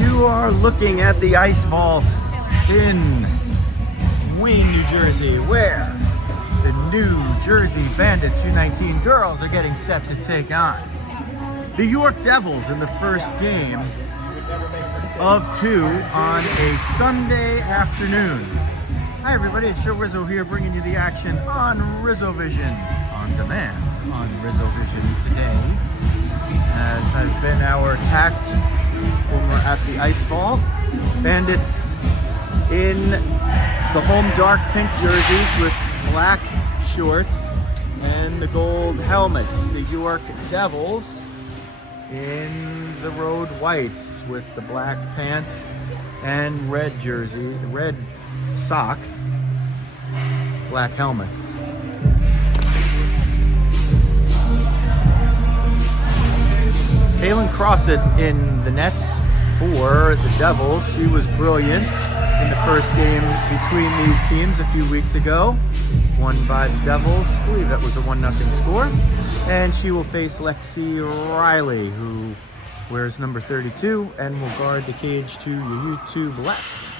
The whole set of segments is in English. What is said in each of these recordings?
You are looking at the ice vault in Wayne, New Jersey, where the New Jersey Bandits U19 girls are getting set to take on the York Devils in the first game of two on a Sunday afternoon. Hi everybody, it's Joe Rizzo here bringing you the action on Rizzo Vision on demand on Rizzo Vision today, as has been our tact when we're at the ice vault. Bandits in the home dark pink jerseys with black shorts and the gold helmets. The York Devils in the road whites with the black pants and red jersey, red socks, black helmets. Taylin Crossett in the nets for the Devils. She was brilliant in the first game between these teams a few weeks ago. Won by the Devils. I believe that was a 1-0 score. And she will face Lexi Riley, who wears number 32 and will guard the cage to your YouTube left.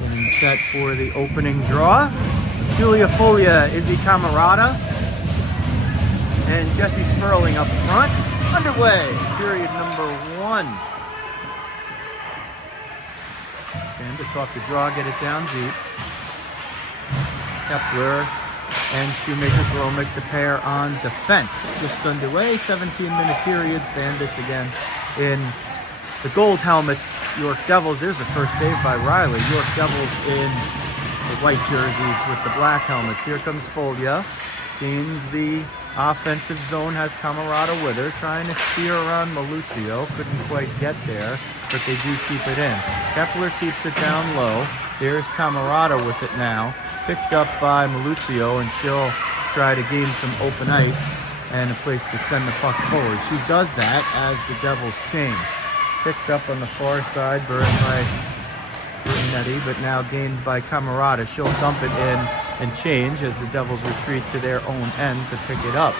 Getting set for the opening draw. Julia Folia, Izzy Camarada, and Jessie Sperling up front. Underway, period number 1. Bandits off the draw, get it down deep. Kepler and Shoemaker-Gromick, the pair on defense. Just underway, 17-minute periods. Bandits again in the gold helmets. York Devils, there's the first save by Riley. York Devils in the white jerseys with the black helmets. Here comes Folia. Gains the offensive zone, has Camarada with her, trying to steer around Maluzio. Couldn't quite get there, but they do keep it in. Kepler keeps it down low. There's Camarada with it now. Picked up by Maluzio, and she'll try to gain some open ice and a place to send the puck forward. She does that as the Devils change. Picked up on the far side, burned by Brunetti, but now gained by Camarada. She'll dump it in and change as the Devils retreat to their own end to pick it up.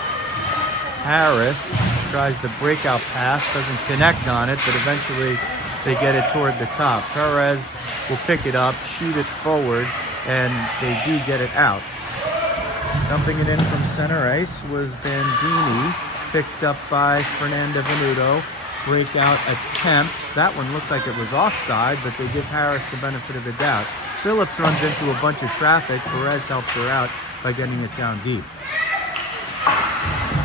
Harris tries the breakout pass, doesn't connect on it, but eventually they get it toward the top. Perez will pick it up, shoot it forward, and they do get it out. Dumping it in from center ice was Bandini, picked up by Fernanda Venuto. Breakout attempt. That one looked like it was offside, but they give Harris the benefit of the doubt. Phillips runs into a bunch of traffic. Perez helps her out by getting it down deep.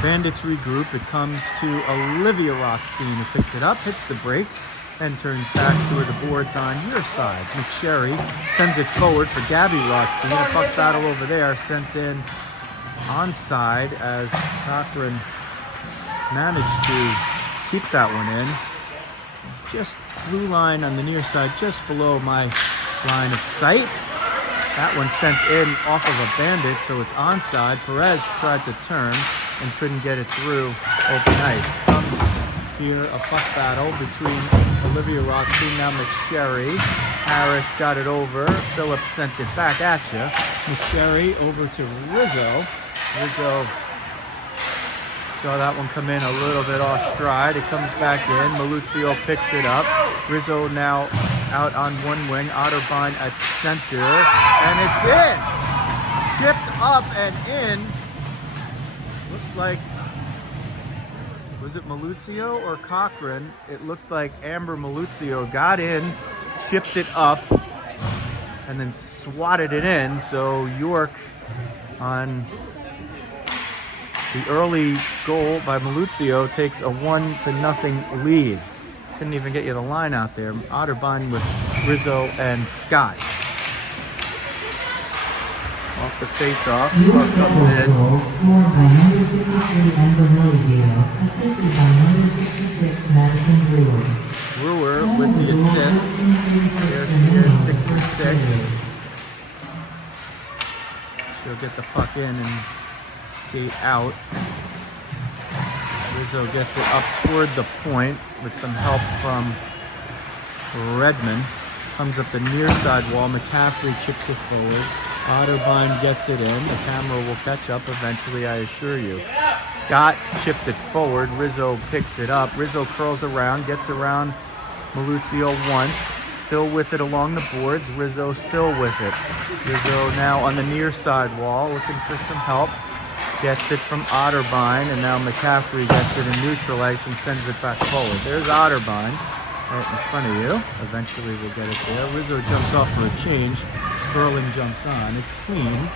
Bandits regroup. It comes to Olivia Rothstein, who picks it up, hits the brakes, and turns back toward the boards on your side. McSherry sends it forward for Gabby Rothstein. A puck battle over there, sent in onside as Cochran managed to keep that one in. Just blue line on the near side, just below my line of sight. That one sent in off of a Bandit, so it's onside. Perez tried to turn and couldn't get it through open ice. Comes here a puck battle between Olivia Rothstein, now McSherry. Harris got it over. Phillips sent it back at you. McSherry over to Rizzo. Rizzo saw that one come in a little bit off stride. It comes back in. Maluzio picks it up. Rizzo now out on one wing. Otterbein at center. And it's in. Chipped up and in. Looked like, was it Maluzio or Cochran? It looked like Amber Maluzio got in, chipped it up, and then swatted it in. So York on the early goal by Maluzio takes a 1-0 lead. Couldn't even get you the line out there. Otterbein with Rizzo and Scott. Off the face-off, puck comes in. Scored by number 53 Amber Maluzio, assisted by number 66 Madison Brewer. Brewer with the assist. There she is, 6-6. She'll get the puck in and skate out. Rizzo gets it up toward the point with some help from Redmond. Comes up the near side wall. McCaffrey chips it forward. Otterbein gets it in. The camera will catch up eventually, I assure you. Scott chipped it forward. Rizzo picks it up. Rizzo curls around, gets around Maluzio once, still with it along the boards. Rizzo still with it. Rizzo now on the near side wall, looking for some help. Gets it from Otterbein, and now McCaffrey gets it in neutral ice and sends it back forward. There's Otterbein right in front of you. Eventually we'll get it there. Rizzo jumps off for a change. Sperling jumps on. It's clean.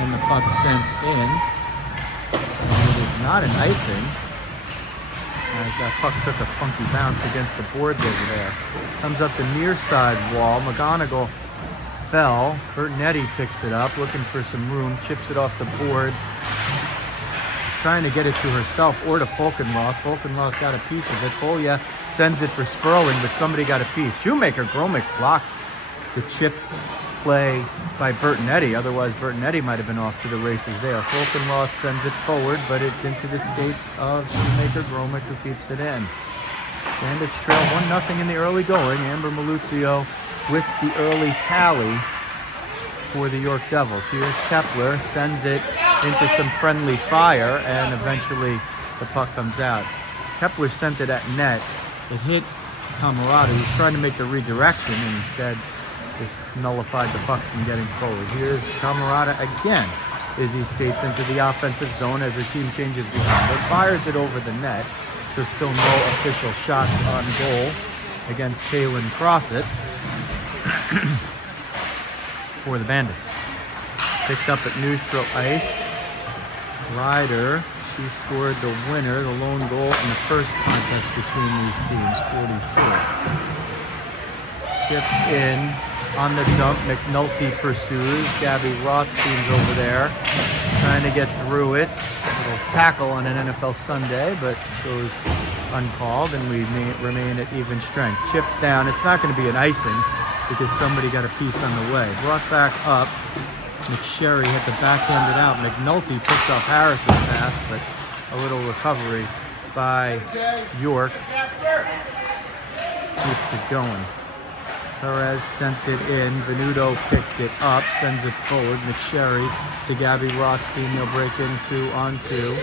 And the puck sent in. And it is not an icing, as that puck took a funky bounce against the boards over there. Comes up the near side wall. McGonigal fell. Bertinetti picks it up, looking for some room, chips it off the boards. She's trying to get it to herself or to Falkenroth. Falkenroth got a piece of it. Folia sends it for Sperling, but somebody got a piece. Shoemaker Gromick blocked the chip play by Bertinetti. Otherwise, Bertinetti might have been off to the races there. Falkenroth sends it forward, but it's into the skates of Shoemaker Gromick, who keeps it in. Bandits trail 1-0 in the early going. Amber Maluzio with the early tally for the York Devils. Here's Kepler, sends it into some friendly fire, and eventually the puck comes out. Kepler sent it at net. It hit Camarada, who's trying to make the redirection, and instead just nullified the puck from getting forward. Here's Camarada again as he skates into the offensive zone as her team changes behind her. Fires it over the net, so still no official shots on goal against Kaylin Crossett for the Bandits. Picked up at neutral ice. Ryder, she scored the winner, the lone goal in the first contest between these teams, 42. Chipped in on the dump. McNulty pursues. Gabby Rothstein's over there trying to get through it. A little tackle on an NFL Sunday, but goes uncalled, and we remain at even strength. Chipped down. It's not going to be an icing because somebody got a piece on the way. Brought back up. McSherry had to backhand it out. McNulty picked off Harris's pass, but a little recovery by York keeps it going. Perez sent it in. Venuto picked it up, sends it forward. McSherry to Gabby Rothstein. They'll break in 2-on-2.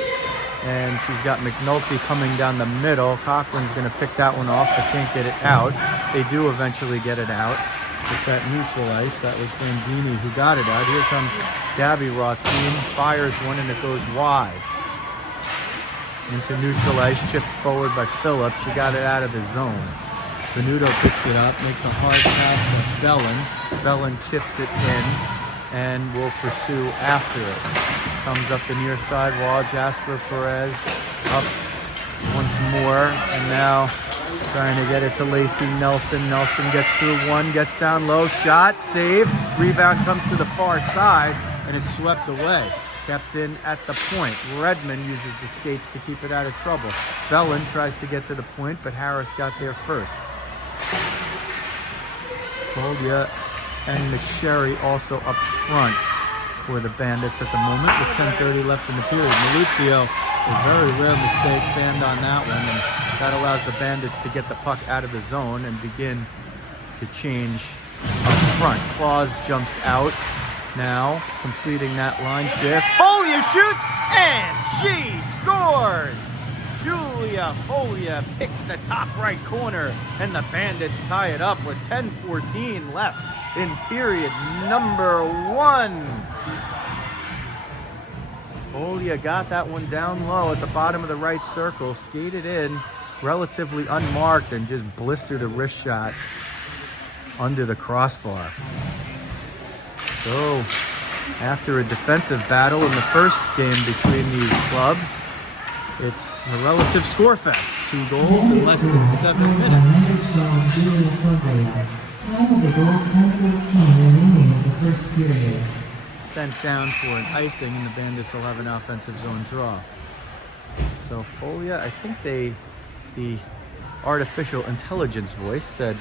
And she's got McNulty coming down the middle. Coughlin's going to pick that one off, but can't get it out. They do eventually get it out. It's at neutral ice. That was Bandini who got it out. Here comes Gabby Rothstein. Fires one, and it goes wide. Into neutral ice, chipped forward by Phillip. She got it out of the zone. Venuto picks it up, makes a hard pass to Bellin. Bellin chips it in and will pursue after it. Comes up the near side wall. Jasper Perez up once more, and now trying to get it to Lacey Nelson. Nelson gets through one, gets down low, shot, save. Rebound comes to the far side, and it's swept away. Kept in at the point. Redmond uses the skates to keep it out of trouble. Bellin tries to get to the point, but Harris got there first. Folia and McSherry also up front for the Bandits at the moment with 10:30 left in the period. Maluzio, a very rare mistake, fanned on that one, and that allows the Bandits to get the puck out of the zone and begin to change up front. Claus jumps out now, completing that line shift. Folia shoots, and she scores! Julia Folia picks the top right corner, and the Bandits tie it up with 10:14 left in period number 1. Folia got that one down low at the bottom of the right circle, skated in relatively unmarked, and just blistered a wrist shot under the crossbar. So, after a defensive battle in the first game between these clubs, it's a relative score fest. 2 goals in less than 7 minutes. Time of the goal, 10:14 remaining in the first period. Sent down for an icing, and the Bandits will have an offensive zone draw. So Folia, I think the artificial intelligence voice said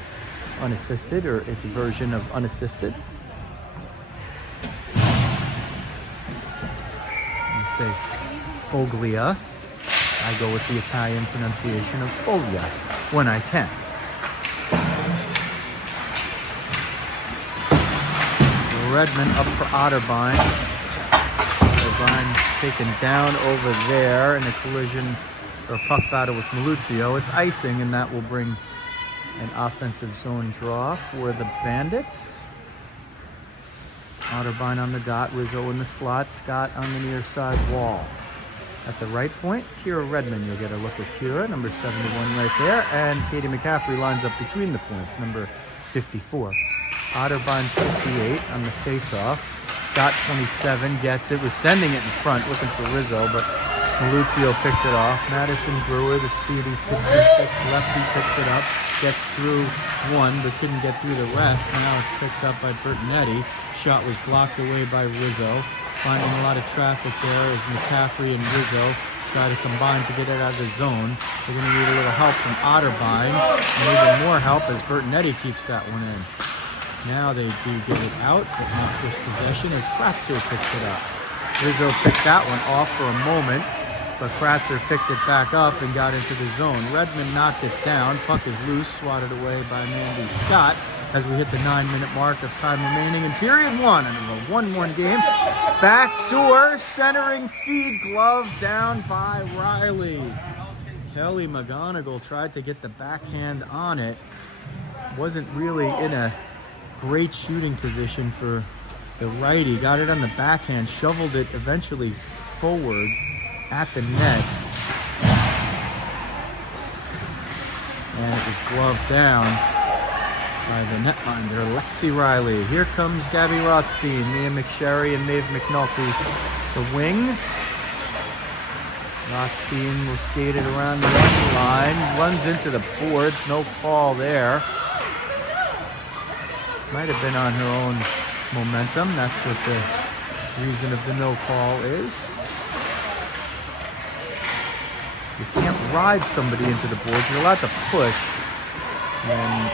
unassisted, or its version of unassisted. I say Foglia. I go with the Italian pronunciation of Foglia when I can. Redmond up for Otterbein. Otterbein taken down over there in a collision or puck battle with Maluzio. It's icing, and that will bring an offensive zone draw for the Bandits. Otterbein on the dot, Rizzo in the slot, Scott on the near side wall. At the right point, Kira Redmond. You'll get a look at Kira, number 71 right there. And Katie McCaffrey lines up between the points, number 54. Otterbein 58 on the face-off. Scott 27 gets it, was sending it in front, looking for Rizzo, but Maluzio picked it off. Madison Brewer, the speedy 66 lefty, picks it up, gets through one, but couldn't get through the rest. Now it's picked up by Bertonetti. Shot was blocked away by Rizzo. Finding a lot of traffic there as McCaffrey and Rizzo try to combine to get it out of the zone. They're going to need a little help from Otterbein, and even more help as Bertonetti keeps that one in. Now they do get it out, but not with possession as Kratzer picks it up. Rizzo picked that one off for a moment, but Kratzer picked it back up and got into the zone. Redmond knocked it down. Puck is loose, swatted away by Mandy Scott as we hit the 9-minute mark of time remaining in period one of a 1-1 game. Backdoor centering feed glove down by Riley. Kelly McGonigal tried to get the backhand on it. Wasn't really in a great shooting position for the righty. Got it on the backhand, shoveled it eventually forward at the net. And it was gloved down by the netminder, Lexi Riley. Here comes Gabby Rothstein, Mia McSherry, and Maeve McNulty. The wings. Rothstein will skate it around the end line, runs into the boards, no call there. Might have been on her own momentum. That's what the reason of the no call is. You can't ride somebody into the boards. You're allowed to push. And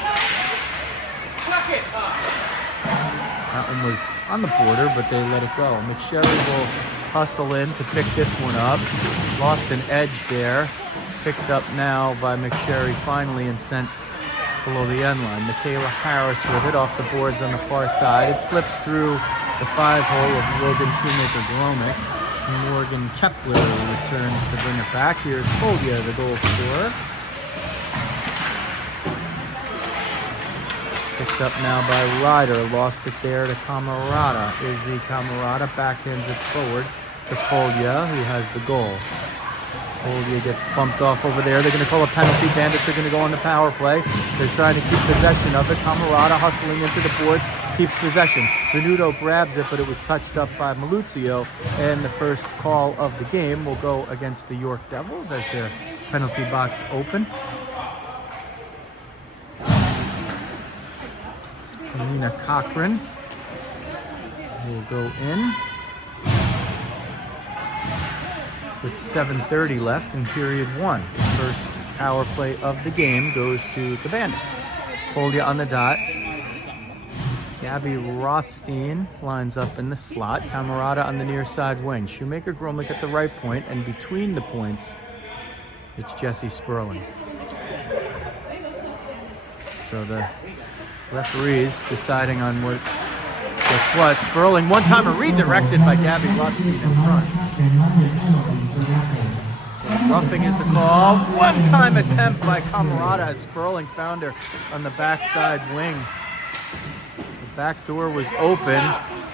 that one was on the border, but they let it go. McSherry will hustle in to pick this one up. Lost an edge there. Picked up now by McSherry finally and sent below the end line. Michaela Harris with it off the boards on the far side. It slips through the 5-hole of Logan Shoemaker-Gromick. Morgan Kepler returns to bring it back. Here's Folia, the goal scorer. Picked up now by Ryder. Lost it there to Camarada. Izzy Camarada backhands it forward to Folia, who has the goal. Folia gets bumped off over there. They're going to call a penalty. Bandits are going to go on the power play. They're trying to keep possession of it. Camarada hustling into the boards, keeps possession. Venuto grabs it, but it was touched up by Maluzio. And the first call of the game will go against the York Devils as their penalty box open. Alina Cochran will go in. With 7:30 left in period one. First power play of the game goes to the Bandits. Folia on the dot. Gabby Rothstein lines up in the slot. Camarada on the near side wing. Shoemaker-Gromick at the right point, and between the points, it's Jesse Sperling. So the referees deciding on what. Sperling, one-timer redirected by Gabby Rothstein in front. So roughing is the call. One-time attempt by Camarada as Sperling found her on the backside wing. The back door was open.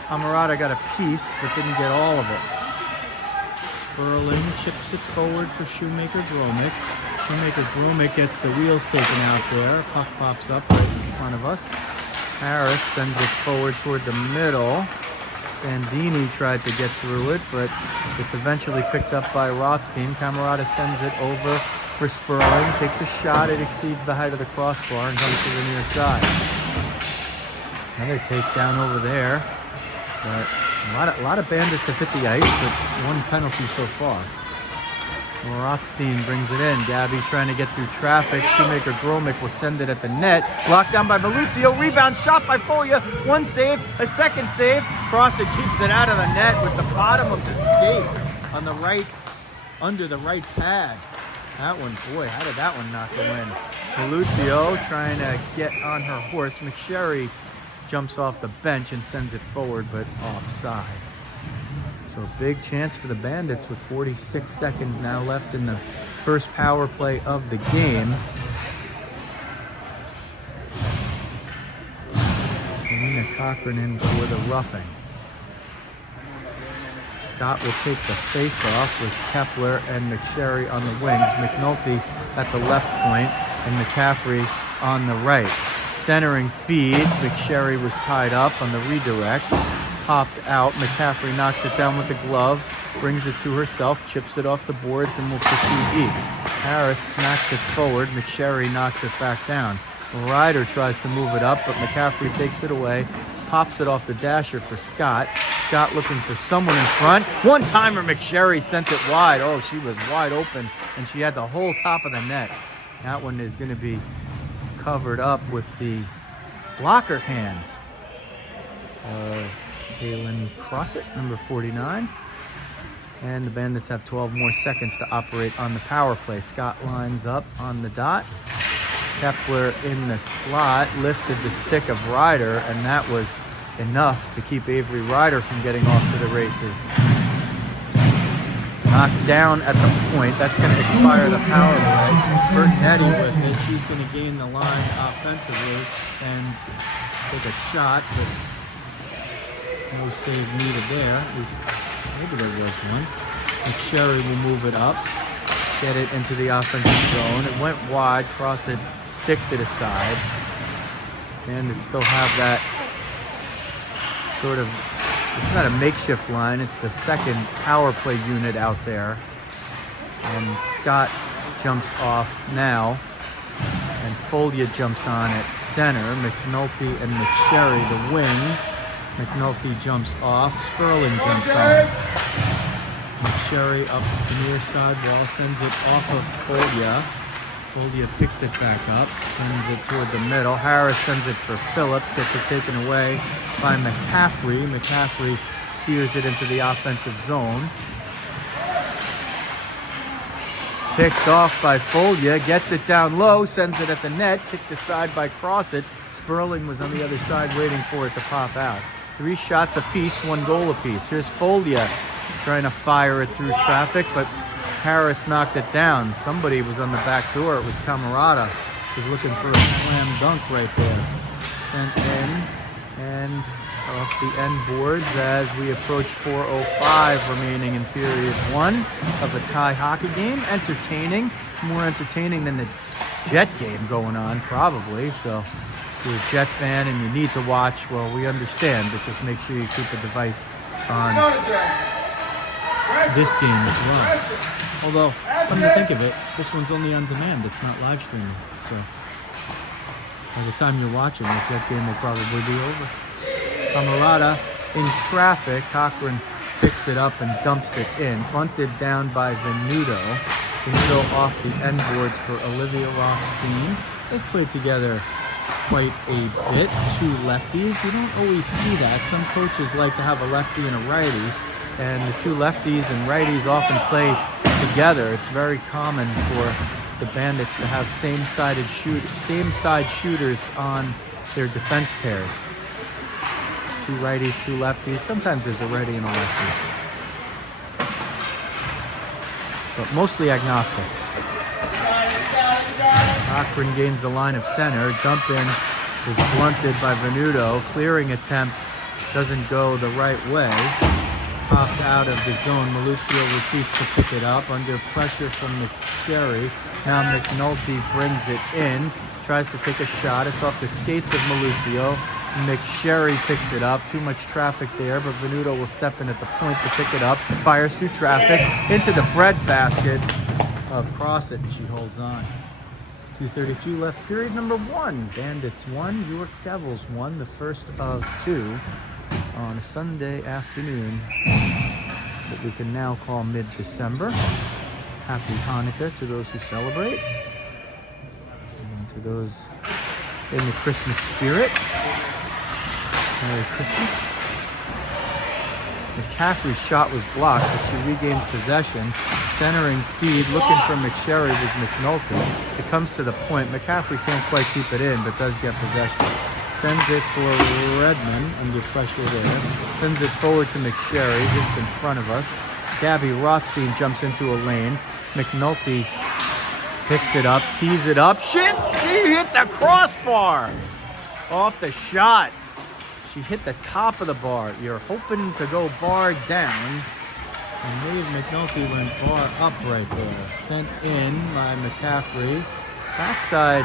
Camarada got a piece, but didn't get all of it. Sperling chips it forward for Shoemaker-Gromick. Shoemaker-Gromick gets the wheels taken out there. Puck pops up right in front of us. Harris sends it forward toward the middle. Bandini tried to get through it, but it's eventually picked up by Rothstein. Camarada sends it over for Sperling. Takes a shot. It exceeds the height of the crossbar and comes to the near side. Another takedown over there. But a lot of Bandits have hit the ice, but one penalty so far. Rothstein brings it in. Gabby trying to get through traffic. Shoemaker-Gromick will send it at the net. Locked down by Maluzio. Rebound shot by Folia. One save. A second save. Crossan keeps it out of the net with the bottom of the skate on the right, under the right pad. That one, boy, how did that one not go in? Maluzio trying to get on her horse. McSherry jumps off the bench and sends it forward, but offside. So a big chance for the Bandits with 46 seconds now left in the First power play of the game. Alina Cochran in for the roughing. Scott will take the face-off with Kepler and McSherry on the wings. McNulty at the left point and McCaffrey on the right. Centering feed, McSherry was tied up on the redirect. Popped out, McCaffrey knocks it down with the glove, brings it to herself, chips it off the boards, and will pursue deep. Harris smacks it forward, McSherry knocks it back down. Ryder tries to move it up, but McCaffrey takes it away, pops it off the dasher for Scott. Scott looking for someone in front. One-timer, McSherry sent it wide. Oh, she was wide open, and she had the whole top of the net. That one is going to be covered up with the blocker hand of Kaylin Crossett, number 49. And the Bandits have 12 more seconds to operate on the power play. Scott lines up on the dot. Kepler in the slot, lifted the stick of Ryder, and that was enough to keep Avery Ryder from getting off to the races. Knocked down at the point. That's going to expire the power play. Bertinetti with it. She's going to gain the line offensively and take a shot, but no save needed there. At least maybe there was one. McSherry will move it up, get it into the offensive zone. It went wide, cross it, stick to the side. And it still have that sort of, it's not a makeshift line, it's the second power play unit out there. And Scott jumps off now, and Folia jumps on at center. McNulty and McSherry, the wings. McNulty jumps off, Sperling jumps on. McSherry up the near side wall, sends it off of Folia. Folia picks it back up, sends it toward the middle. Harris sends it for Phillips, gets it taken away by McCaffrey. McCaffrey steers it into the offensive zone. Picked off by Folia, gets it down low, sends it at the net, kicked aside by Crossett. Sperling was on the other side waiting for it to pop out. 3 shots apiece, 1 goal apiece. Here's Folia trying to fire it through traffic, but Harris knocked it down. Somebody was on the back door. It was Camarada. Was looking for a slam dunk right there. Sent in and off the end boards as we approach 4:05 remaining in period 1 of a tie hockey game. Entertaining. More entertaining than the Jet game going on, probably. So if you're a Jet fan and you need to watch, well, we understand, but just make sure you keep a device on this game as well. Although, come to think of it, this one's only on demand. It's not live streaming. So by the time you're watching, the Jet game will probably be over. Camarada in traffic. Cochran picks it up and dumps it in. Bunted down by Venuto. Venuto off the end boards for Olivia Rothstein. They've played together quite a bit. 2 lefties. You don't always see that. Some coaches like to have a lefty and a righty. And the 2 lefties and righties often play together. It's very common for the Bandits to have same side shooters on their defense pairs. 2 righties, 2 lefties. Sometimes there's a righty and a lefty, but mostly agnostic. Cochran gains the line of center. Dump in is blunted by Venuto. Clearing attempt doesn't go the right way. Popped out of the zone. Maluzio retreats to pick it up under pressure from McSherry. Now McNulty brings it in, tries to take a shot. It's off the skates of Maluzio. McSherry picks it up. Too much traffic there, but Venuto will step in at the point to pick it up. Fires through traffic into the breadbasket of Crossett, and she holds on. 2:32 left, period number 1. Bandits 1, York Devils 1, the first of 2 on a Sunday afternoon that we can now call mid-December. Happy Hanukkah to those who celebrate, and to those in the Christmas spirit. Merry Christmas. McCaffrey's shot was blocked, but she regains possession. Centering feed, looking for McSherry was McNulty. It comes to the point. McCaffrey can't quite keep it in, but does get possession. Sends it for Redmond under pressure there. Sends it forward to McSherry just in front of us. Gabby Rothstein jumps into a lane. McNulty Picks it up, tees it up. Shit! She hit the crossbar! Off the shot. She hit the top of the bar. You're hoping to go bar down. And Maeve McNulty went bar up right there. Sent in by McCaffrey. Backside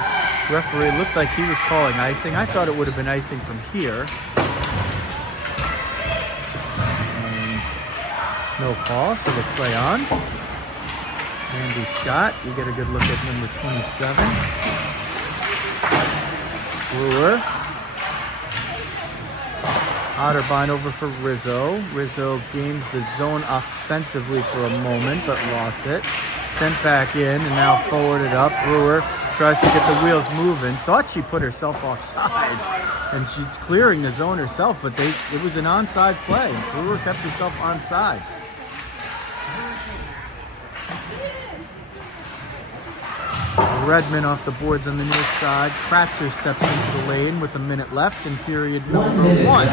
referee looked like he was calling icing. I thought it would have been icing from here. And no call, so they play on. Andy Scott, you get a good look at number 27. Brewer. Otterbein over for Rizzo. Rizzo gains the zone offensively for a moment, but lost it. Sent back in and now forwarded up. Brewer tries to get the wheels moving. Thought she put herself offside, and she's clearing the zone herself, but it was an onside play. Brewer kept herself onside. Redman off the boards on the near side. Kratzer steps into the lane with a minute left in period number 1.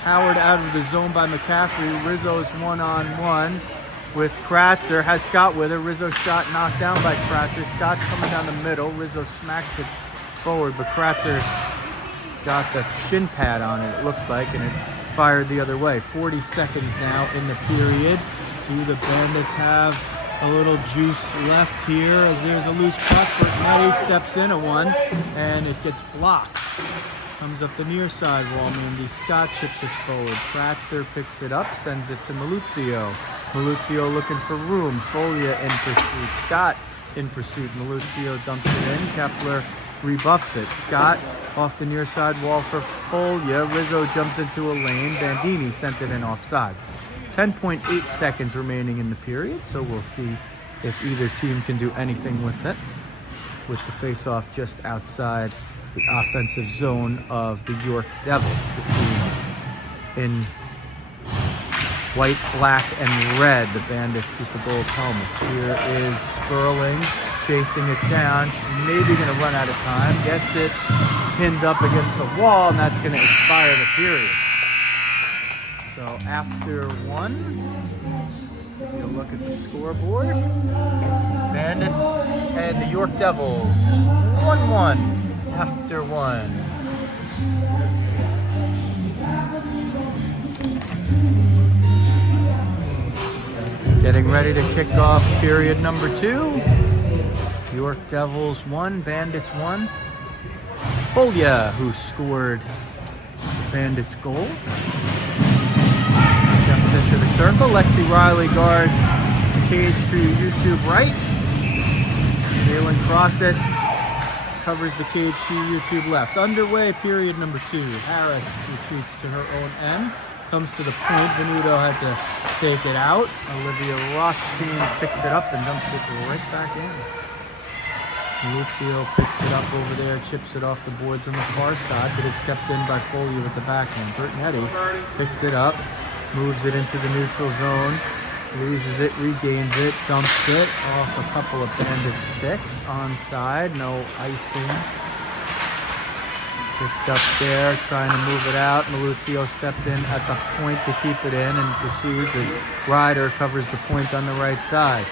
Powered out of the zone by McCaffrey. Rizzo's one-on-one with Kratzer. Has Scott with her. Rizzo shot knocked down by Kratzer. Scott's coming down the middle. Rizzo smacks it forward, but Kratzer got the shin pad on it, it looked like, and it fired the other way. 40 seconds now in the period. Do the Bandits have a little juice left here as there's a loose puck? Bertnetti steps in a one, and it gets blocked. Comes up the near side wall. Mandy Scott chips it forward. Kratzer picks it up, sends it to Maluzio. Maluzio looking for room. Folia in pursuit. Scott in pursuit. Maluzio dumps it in. Kepler rebuffs it. Scott off the near side wall for Folia. Rizzo jumps into a lane. Bandini sent it in offside. 10.8 seconds remaining in the period, so we'll see if either team can do anything with it. With the face-off just outside the offensive zone of the York Devils. The team in white, black, and red. The Bandits with the gold helmets. Here is Sperling chasing it down. She's maybe going to run out of time. Gets it pinned up against the wall, and that's going to expire the period. So after one, you'll look at the scoreboard. Bandits and the York Devils, 1-1 after one. Getting ready to kick off period number 2. York Devils 1, Bandits 1. Folia, who scored the Bandits' goal. Jumps into the circle. Lexi Riley guards the cage to YouTube right. Jalen Crossett covers the cage to YouTube left. Underway, period number 2. Harris retreats to her own end. Comes to the point. Venuto had to take it out. Olivia Rothstein picks it up and dumps it right back in. Lucio picks it up over there, chips it off the boards on the far side, but it's kept in by Folia with the backhand. Bertnetti picks it up, moves it into the neutral zone, loses it, regains it, dumps it off a couple of Bandit sticks. Onside, no icing. Picked up there, trying to move it out. Maluzio stepped in at the point to keep it in and pursues as Ryder covers the point on the right side.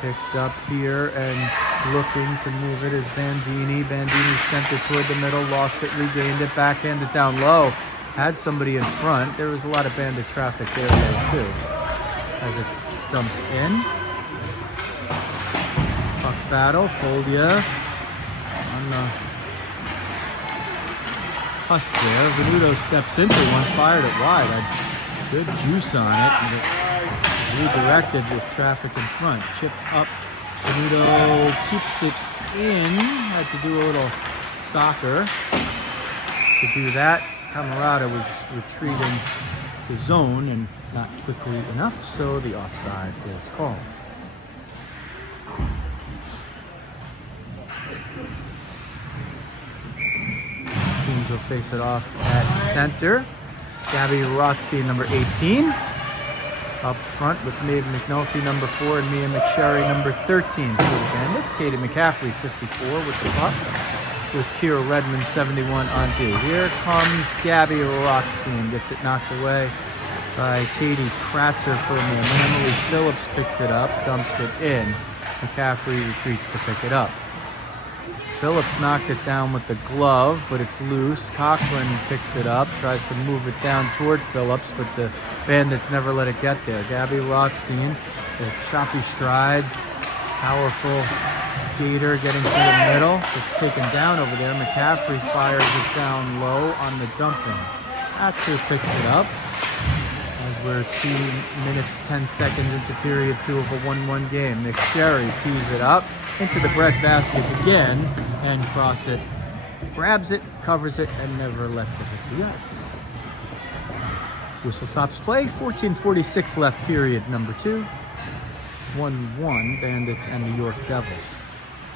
Picked up here and looking to move it is Bandini. Bandini sent it toward the middle, lost it, regained it, backhanded down low. Had somebody in front. There was a lot of Bandit traffic there too. As it's dumped in. Puck battle, Folia on the cusp there. Venuto steps into one, fired it wide. Had good juice on it. And it redirected with traffic in front. Chipped up. Venuto keeps it in. Had to do a little soccer to do that. Camarada was retreating the zone and not quickly enough, so the offside is called. Teams will face it off at center. Gabby Rothstein, number 18. Up front with Maeve McNulty, number 4, and Mia McSherry, number 13 for the Bandits. Katie McCaffrey, 54 with the puck, with Kira Redmond, 71 on D. Here comes Gabby Rothstein, gets it knocked away by Katie Kratzer for a moment. Emily Phillips picks it up, dumps it in, McCaffrey retreats to pick it up. Phillips knocked it down with the glove, but it's loose. Cochran picks it up, tries to move it down toward Phillips, but the Bandits never let it get there. Gabby Rothstein, the choppy strides, powerful skater getting through the middle. It's taken down over there. McCaffrey fires it down low on the dumping. Hatcher picks it up as we're 2 minutes, 10 seconds into period 2 of a 1-1 game. McSherry tees it up into the breadbasket again and cross it. Grabs it, covers it, and never lets it hit the ice. Whistle stops play. 14:46 left period number 2. 1-1 Bandits and the York Devils.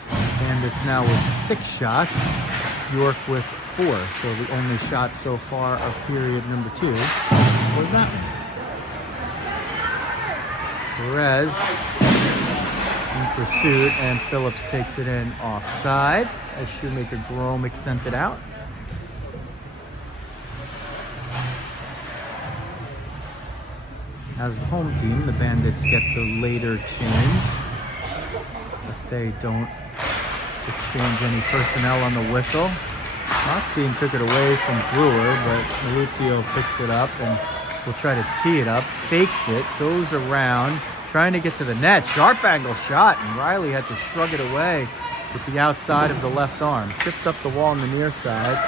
Bandits now with 6 shots. York with 4. So the only shot so far of period number 2 was that one. Perez in pursuit, and Phillips takes it in offside as Shoemaker Gromick sent it out. As the home team, the Bandits get the later change, but they don't exchange any personnel on the whistle. Rothstein took it away from Brewer, but Maluzio picks it up and will try to tee it up, fakes it, goes around, trying to get to the net. Sharp angle shot, and Riley had to shrug it away with the outside of the left arm. Chipped up the wall on the near side.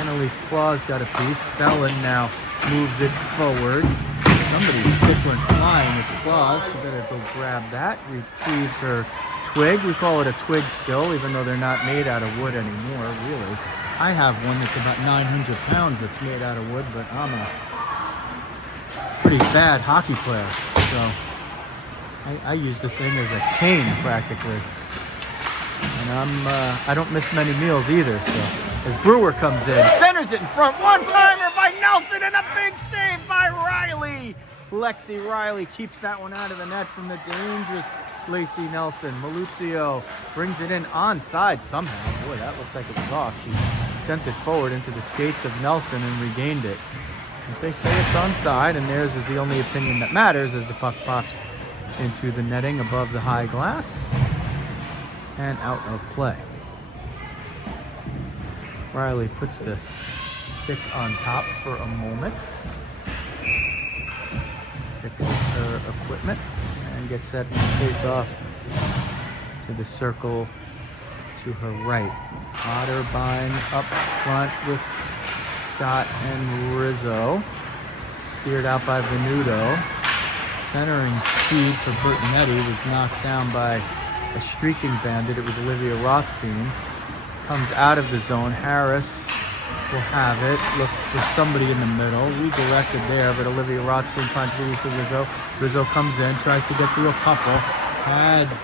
Annalise Claus got a piece. Bellin now moves it forward. Somebody's stick went flying. It's Claus. She better go grab that. Retrieves her twig. We call it a twig still, even though they're not made out of wood anymore, really. I have one that's about 900 pounds that's made out of wood, but I'm a pretty bad hockey player, so I use the thing as a cane practically. And I don't miss many meals either, so as Brewer comes in, centers it in front, one-timer by Nelson, and a big save by Riley. Lexi Riley keeps that one out of the net from the dangerous Lacey Nelson. Maluzio brings it in onside somehow. Boy, that looked like it was off. She sent it forward into the skates of Nelson and regained it. If they say it's onside, and theirs is the only opinion that matters as the puck pops into the netting above the high glass and out of play. Riley puts the stick on top for a moment, fixes her equipment, and gets set for face-off to the circle to her right. Otterbein up front with Scott and Rizzo. Steered out by Venuto. Centering feed for Bertinetti was knocked down by a streaking bandit. It was Olivia Rothstein. Comes out of the zone. Harris will have it. Look for somebody in the middle. Redirected there, but Olivia Rothstein finds Louisa Rizzo. Rizzo comes in, tries to get through a couple. Had a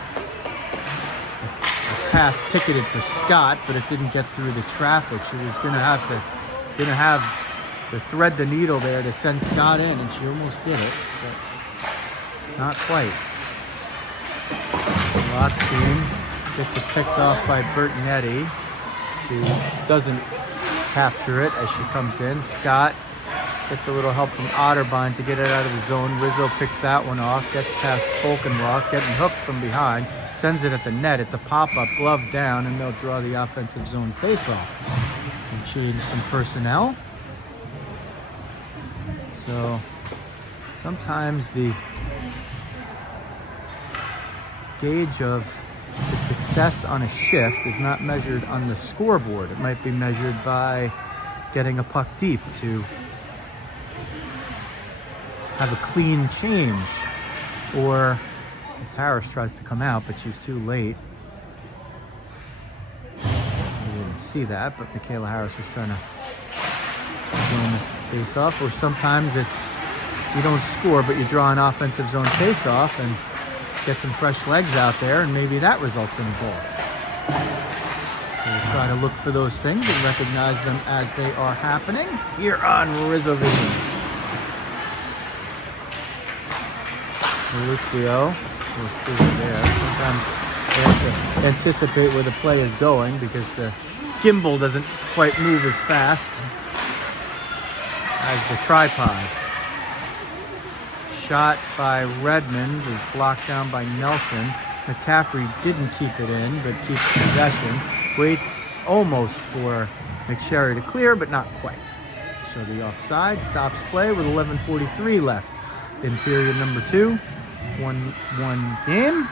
pass ticketed for Scott, but it didn't get through the traffic. She was gonna have to thread the needle there to send Scott in, and she almost did it, but not quite. Rothstein gets it picked off by Bertinetti, who doesn't capture it as she comes in. Scott gets a little help from Otterbein to get it out of the zone. Rizzo picks that one off, gets past Folkenroth, getting hooked from behind, sends it at the net. It's a pop-up, glove down, and they'll draw the offensive zone face-off and change some personnel. So sometimes the gauge of the success on a shift is not measured on the scoreboard. It might be measured by getting a puck deep to have a clean change, or as Harris tries to come out, but she's too late. You didn't see that, but Michaela Harris was trying to join the face-off. Or sometimes it's you don't score, but you draw an offensive zone face-off and get some fresh legs out there, and maybe that results in a goal. So we try to look for those things and recognize them as they are happening here on Rizzo Vision. Maluzio, we'll see there. Sometimes they have to anticipate where the play is going because the gimbal doesn't quite move as fast as the tripod. Shot by Redmond is blocked down by Nelson. McCaffrey didn't keep it in, but keeps possession. Waits almost for McSherry to clear, but not quite. So the offside stops play with 11:43 left in period number 2. 1-1 game.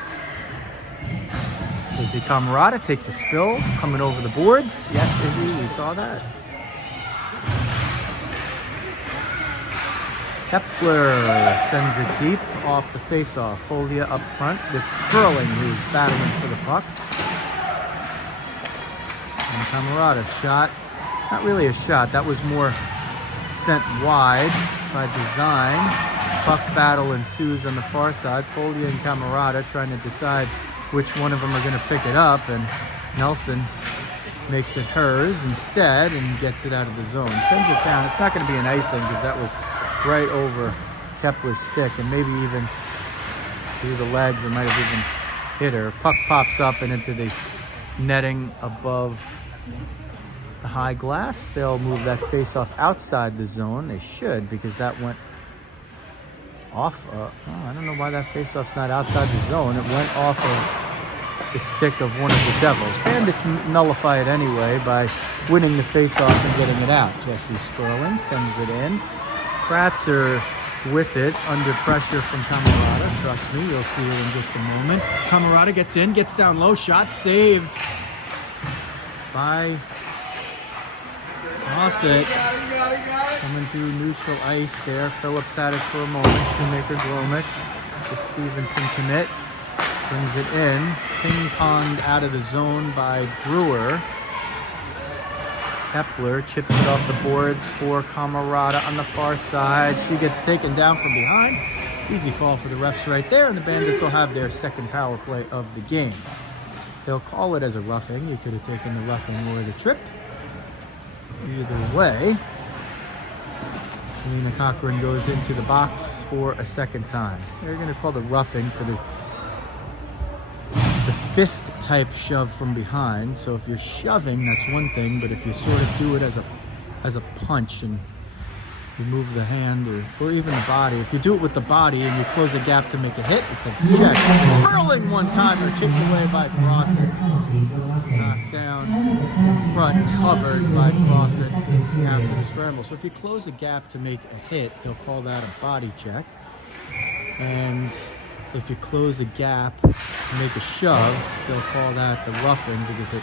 Izzy Camarada takes a spill, coming over the boards. Yes, Izzy, we saw that. Kepler sends it deep off the face-off. Folia up front with Sperling, who's battling for the puck. And Camarada shot. Not really a shot. That was more sent wide by design. Puck battle ensues on the far side. Folia and Camarada trying to decide which one of them are going to pick it up. And Nelson makes it hers instead and gets it out of the zone. Sends it down. It's not going to be an icing because that was right over Kepler's stick and maybe even through the legs. It might have even hit her. Puck pops up and into the netting above the high glass. They'll move that face-off outside the zone. They should, because that went off. I don't know why that face-off's not outside the zone. It went off of the stick of one of the Devils. Bandits nullify it anyway by winning the face-off and getting it out. Jesse Sperling sends it in. Kratzer with it under pressure from Camarada. Trust me, you'll see it in just a moment. Camarada gets in, gets down low, shot saved by Fawcett. Coming through neutral ice there. Phillips had it for a moment. Shoemaker Gromick. The Stevenson commit. Brings it in. Ping-ponged out of the zone by Brewer. Kepler chips it off the boards for Camarada on the far side. She gets taken down from behind. Easy call for the refs right there, and the Bandits will have their second power play of the game. They'll call it as a roughing. You could have taken the roughing or the trip. Either way, Nina Cochran goes into the box for a second time. They're going to call the roughing for the fist type shove from behind. So if you're shoving, that's one thing, but if you sort of do it as a punch and you move the hand or even the body, if you do it with the body and you close a gap to make a hit, it's a check. Sperling one-timer kicked away by Crossan. Knocked down in front, covered by Crossan after the scramble. So if you close a gap to make a hit, they'll call that a body check. And if you close a gap to make a shove, they'll call that the roughing because it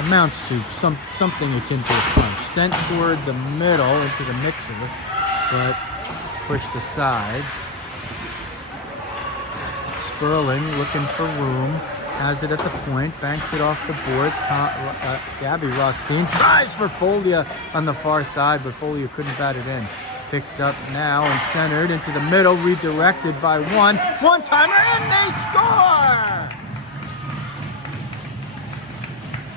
amounts to something akin to a punch. Sent toward the middle into the mixer, but pushed aside. Sperling looking for room, has it at the point, banks it off the boards. Gabby Rothstein tries for Folia on the far side, but Folia couldn't bat it in. Picked up now and centered into the middle, redirected by one-timer, and they score!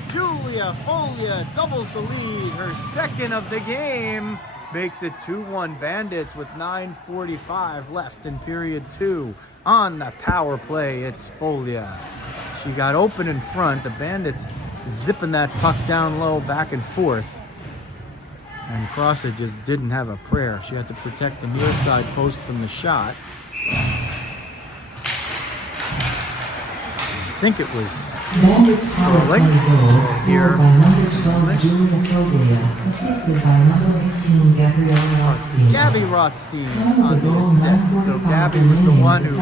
Julia Folia doubles the lead, her second of the game, makes it 2-1 Bandits with 9:45 left in period 2. On the power play, it's Folia. She got open in front, the Bandits zipping that puck down low, back and forth. And Crosset just didn't have a prayer. She had to protect the near side post from the shot. I think it was Sperling here. Gabby Rothstein on the assist. So Gabby was the one who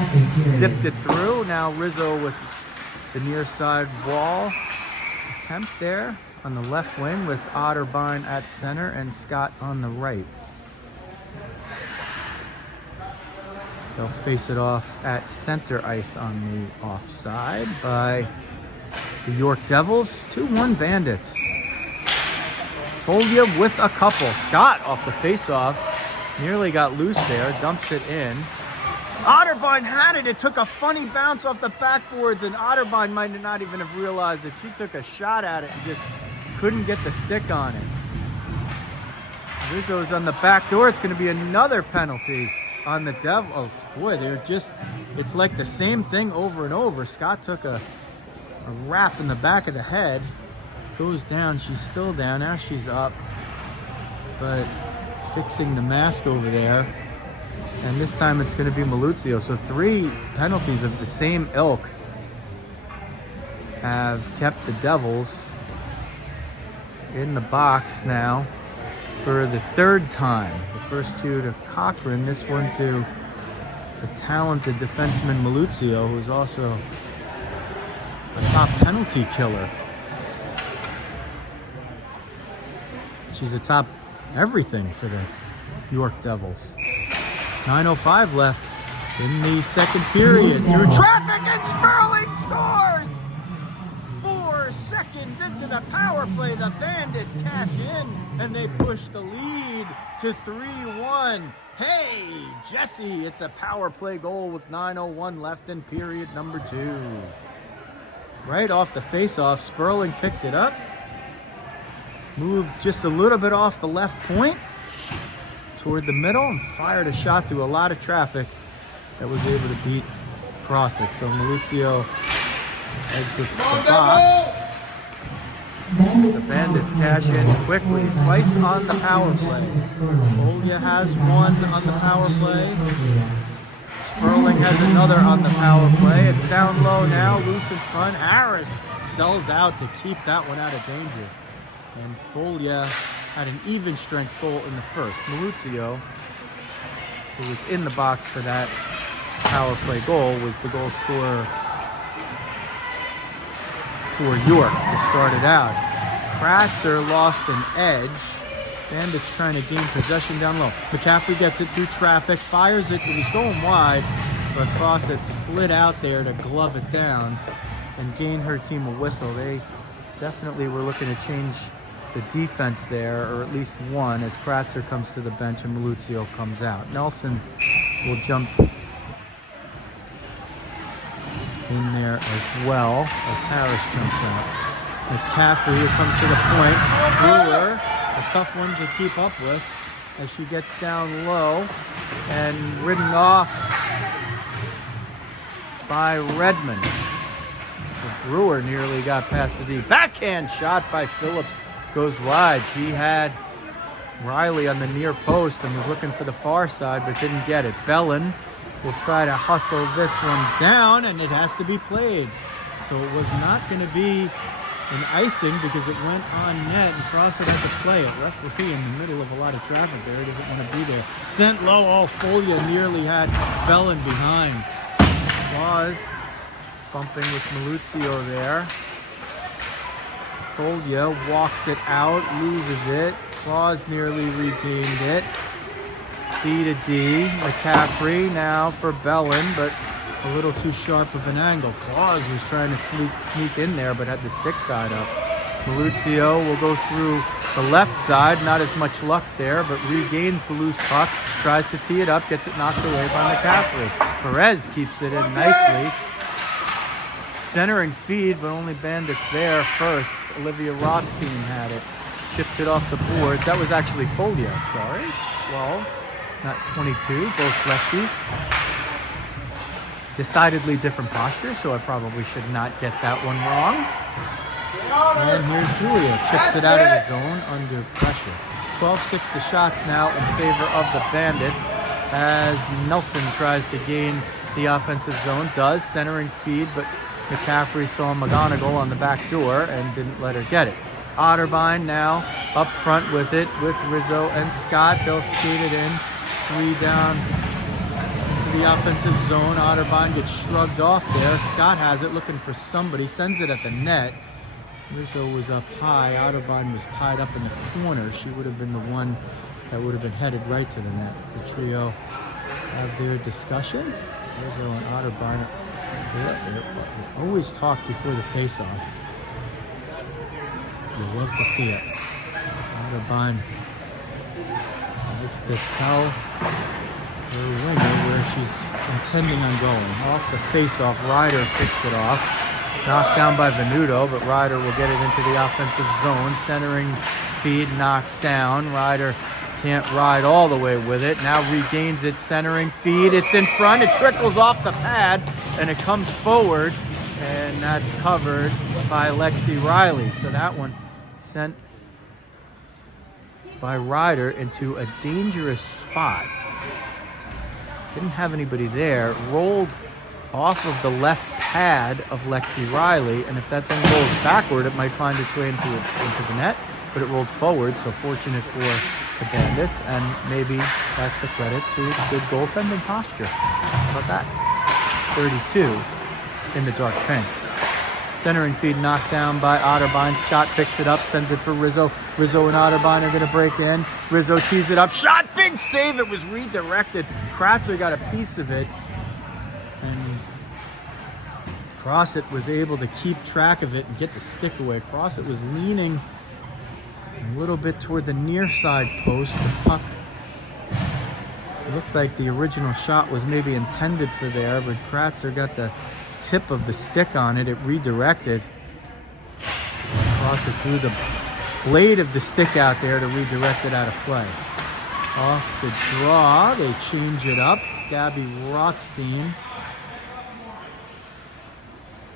zipped it through. Now Rizzo with the near side wall attempt there on the left wing with Otterbein at center and Scott on the right. They'll face it off at center ice on the offside by the York Devils. 2-1 Bandits. Folia with a couple. Scott off the face-off. Nearly got loose there. Dumps it in. Otterbein had it. It took a funny bounce off the backboards, and Otterbein might not even have realized that she took a shot at it and just couldn't get the stick on it. Rizzo's on the back door. It's going to be another penalty on the Devils. Boy, it's like the same thing over and over. Scott took a wrap in the back of the head. Goes down. She's still down. Now she's up. But fixing the mask over there. And this time it's going to be Maluzio. So 3 penalties of the same ilk have kept the Devils in the box now for the third time. The first two to Cochran, this one to the talented defenseman Maluzio, who's also a top penalty killer. She's a top everything for the York Devils. 9:05 left in the second period. Through traffic, and Sperling scores! 4 seconds into the power play, the Bandits cash in, and they push the lead to 3-1. Hey, Jesse, it's a power play goal with 9:01 left in period number 2. Right off the face-off, Sperling picked it up, moved just a little bit off the left point toward the middle, and fired a shot through a lot of traffic that was able to beat across it. So Maluzio exits the box. The Bandits cash in quickly, twice on the power play. Folia has one on the power play. Sperling has another on the power play. It's down low now, loose in front. Harris sells out to keep that one out of danger. And Folia had an even strength goal in the first. Maluzio, who was in the box for that power play goal, was the goal scorer for York to start it out. Kratzer lost an edge. Bandits trying to gain possession down low. McCaffrey gets it through traffic, fires it. It was going wide, but Crosset slid out there to glove it down and gain her team a whistle. They definitely were looking to change the defense there, or at least one, as Kratzer comes to the bench and Maluzio comes out. Nelson will jump in there as well as Harris jumps out. McCaffrey comes to the point. Brewer, a tough one to keep up with as she gets down low and ridden off by Redmond. So Brewer nearly got past the D. Backhand shot by Phillips goes wide. She had Riley on the near post and was looking for the far side, but didn't get it. Bellin will try to hustle this one down, and it has to be played. So it was not going to be an icing because it went on net, and Crosset had to play it. Referee in the middle of a lot of traffic there. He doesn't want to be there. Sent low. All Folia nearly had Bellin behind. Was bumping with Maluzio there. Folia walks it out, loses it. Claus nearly regained it. D to D. McCaffrey now for Bellin, but a little too sharp of an angle. Claus was trying to sneak in there, but had the stick tied up. Maluzio will go through the left side. Not as much luck there, but regains the loose puck. Tries to tee it up, gets it knocked away by McCaffrey. Perez keeps it in nicely. Centering feed, but only Bandits there first. Olivia Rothstein had it. Chipped it off the boards. That was actually Folia, sorry. 12, not 22, both lefties. Decidedly different posture, so I probably should not get that one wrong. And here's Julia. Chips it out of the zone under pressure. 12-6 the shots now in favor of the Bandits as Nelson tries to gain the offensive zone. Does, centering feed, but McCaffrey saw McGonigal on the back door and didn't let her get it. Otterbein now up front with it with Rizzo and Scott. They'll skate it in. 3 down into the offensive zone. Otterbein gets shrugged off there. Scott has it, looking for somebody. Sends it at the net. Rizzo was up high. Otterbein was tied up in the corner. She would have been the one that would have been headed right to the net. The trio have their discussion. Rizzo and Otterbein. They always talk before the face-off. You'll love to see it. Otterbein likes to tell her winger where she's intending on going. Off the face-off, Ryder picks it off. Knocked down by Venuto, but Ryder will get it into the offensive zone. Centering feed knocked down. Ryder can't ride all the way with it. Now regains it. Centering feed. It's in front. It trickles off the pad, and it comes forward, and that's covered by Lexi Riley. So that one sent by Ryder into a dangerous spot. Didn't have anybody there. Rolled off of the left pad of Lexi Riley, and if that thing rolls backward, it might find its way into the net, but it rolled forward, so fortunate for the Bandits, and maybe that's a credit to the good goaltending posture. How about that? 32 in the dark pink. Centering feed knocked down by Otterbein. Scott picks it up, sends it for Rizzo. Rizzo and Otterbein are going to break in. Rizzo tees it up. Shot! Big save! It was redirected. Kratzer got a piece of it. And Crosset was able to keep track of it and get the stick away. Crosset was leaning a little bit toward the near side post. The puck looked like the original shot was maybe intended for there, but Kratzer got the tip of the stick on it. It redirected. Crosset threw the blade of the stick out there to redirect it out of play. Off the draw, they change it up. Gabby Rothstein.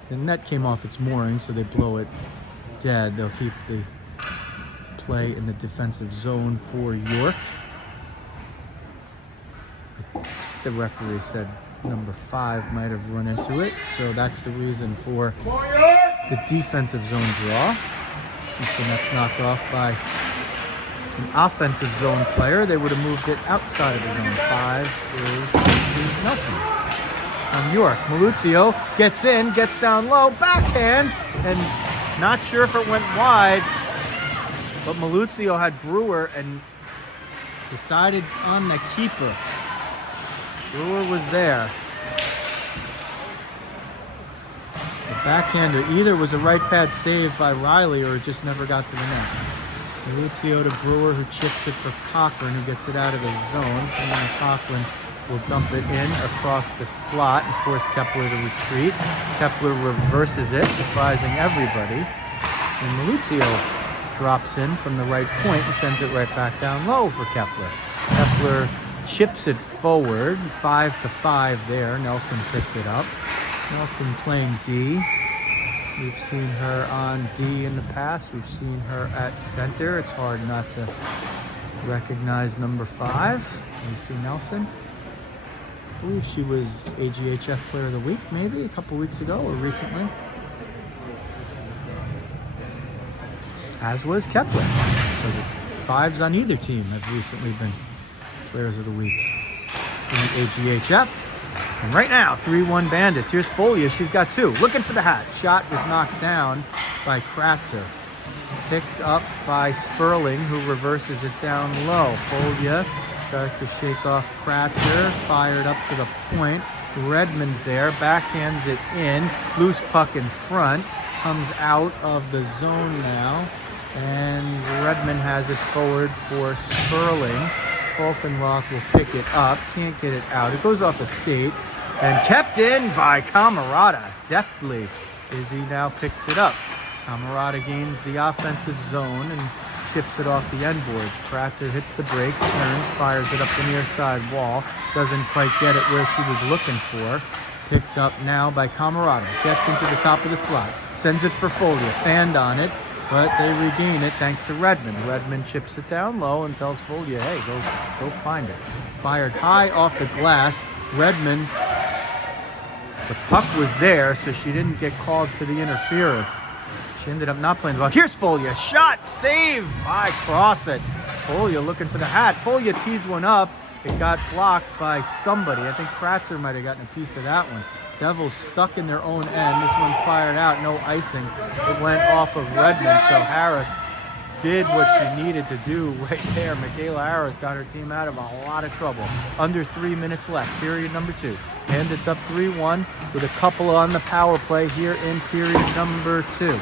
The net came off its mooring, so they blow it dead. They'll keep the play in the defensive zone for York. The referee said number 5 might have run into it, so that's the reason for the defensive zone draw. If the net's knocked off by an offensive zone player, they would have moved it outside of the zone. 5 is Casey Nelson from York. Maluzio gets in, gets down low, backhand, and not sure if it went wide, but Maluzio had Brewer and decided on the keeper. Brewer was there. The backhander either was a right pad save by Riley or it just never got to the net. Maluzio to Brewer, who chips it for Cochran, who gets it out of the zone. And then Cochran will dump it in across the slot and force Kepler to retreat. Kepler reverses it, surprising everybody. And Maluzio drops in from the right point and sends it right back down low for Kepler. Kepler chips it forward, 5-5 there. Nelson picked it up. Nelson playing D. We've seen her on D in the past. We've seen her at center. It's hard not to recognize number 5. Lacey Nelson. I believe she was AGHF Player of the Week, maybe a couple weeks ago or recently. As was Kepler. So the 5s on either team have recently been Players of the Week in the AGHF. And right now, 3-1 Bandits. Here's Folia. She's got 2. Looking for the hat. Shot was knocked down by Kratzer. Picked up by Sperling, who reverses it down low. Folia tries to shake off Kratzer. Fired up to the point. Redmond's there. Backhands it in. Loose puck in front. Comes out of the zone now. And Redmond has it forward for Sperling. Falkenroth will pick it up. Can't get it out. It goes off a skate. And kept in by Camarada. Deftly as he now picks it up. Camarada gains the offensive zone and chips it off the end boards. Kratzer hits the brakes, turns, fires it up the near side wall. Doesn't quite get it where she was looking for. Picked up now by Camarada. Gets into the top of the slot. Sends it for Folia. Fanned on it, but they regain it thanks to Redmond. Redmond chips it down low and tells Folia, hey, go find it. Fired high off the glass. Redmond, the puck was there, so she didn't get called for the interference. She ended up not playing the puck. Here's Folia. Shot. Save by Crosset. Folia looking for the hat. Folia tees one up. It got blocked by somebody. I think Kratzer might have gotten a piece of that one. Devils stuck in their own end. This one fired out. No icing. It went off of Redmond, so Harris did what she needed to do right there. Michaela Harris got her team out of a lot of trouble. Under 3 minutes left, period number 2. Bandits up 3-1 with a couple on the power play here in period number 2.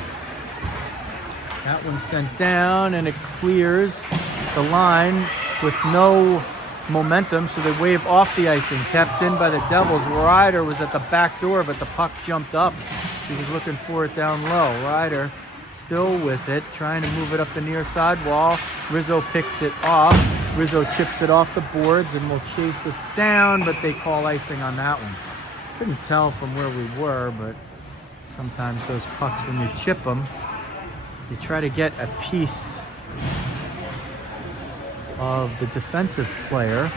That one's sent down and it clears the line with no momentum, so they wave off the icing. Kept in by the Devils. Ryder was at the back door, but the puck jumped up. She was looking for it down low. Ryder still with it, trying to move it up the near side wall. Rizzo picks it off. Rizzo chips it off the boards and will chase it down, but they call icing on that one. Couldn't tell from where we were, but sometimes those pucks, when you chip them, you try to get a piece of the defensive player,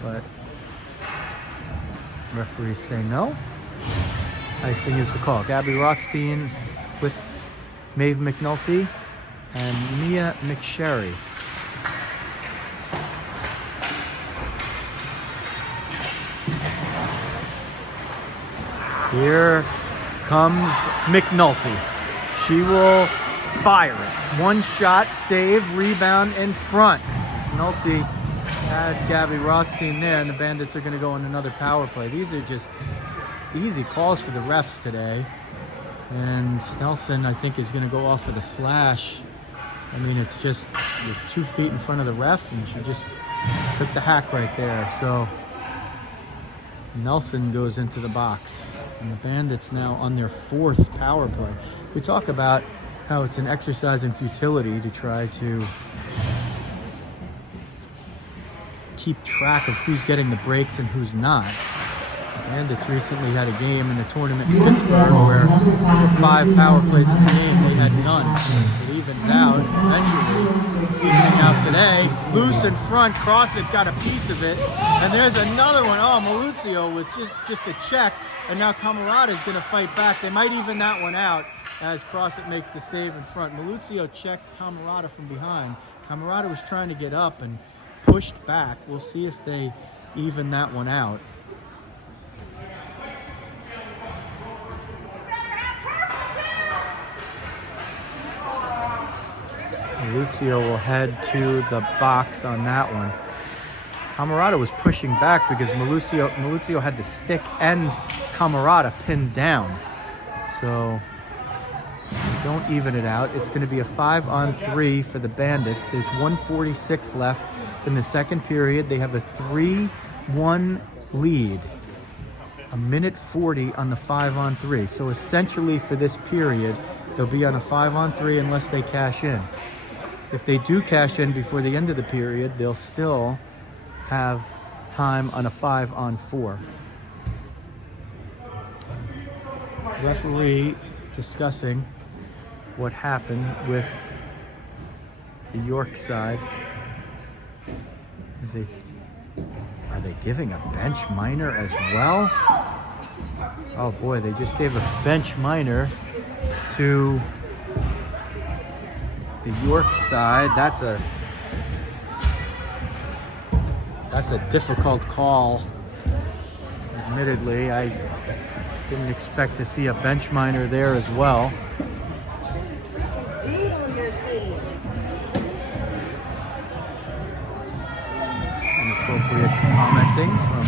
but Referees say no. Icing is the call. Gabby Rothstein with Maeve McNulty and Mia McSherry. Here comes McNulty. She will fire it. One shot, save, rebound in front. McNulty had Gabby Rothstein there, and the Bandits are going to go on another power play. These are just easy calls for the refs today. And Nelson, I think, is going to go off with a slash. I mean, it's just you're 2 feet in front of the ref, and she just took the hack right there. So Nelson goes into the box, and the Bandits now on their 4th power play. We talk about how it's an exercise in futility to try to keep track of who's getting the breaks and who's not. The Bandits recently had a game in a tournament in Pittsburgh where there were 5 power plays in the game. They had none. It evens out eventually. It's evening out today. Loose in front. Crossit got a piece of it. And there's another one. Oh, Malucio with just a check. And now Camarada is going to fight back. They might even that one out as Crossit makes the save in front. Malucio checked Camarada from behind. Camarada was trying to get up and pushed back. We'll see if they even that one out. Malucio will head to the box on that one. Camarada was pushing back because Malucio had the stick and Camarada pinned down. So don't even it out. It's going to be a 5-on-3 for the Bandits. There's 1:46 left in the second period. They have a 3-1 lead. A minute 40 on the 5-on-3. So essentially for this period, they'll be on a 5-on-3 unless they cash in. If they do cash in before the end of the period, they'll still have time on a 5-on-4. Referee discussing what happened with the York side. Are they giving a bench minor as well? Oh boy, they just gave a bench minor to the York side. That's a difficult call. Admittedly, I didn't expect to see a bench minor there as well. Inappropriate commenting from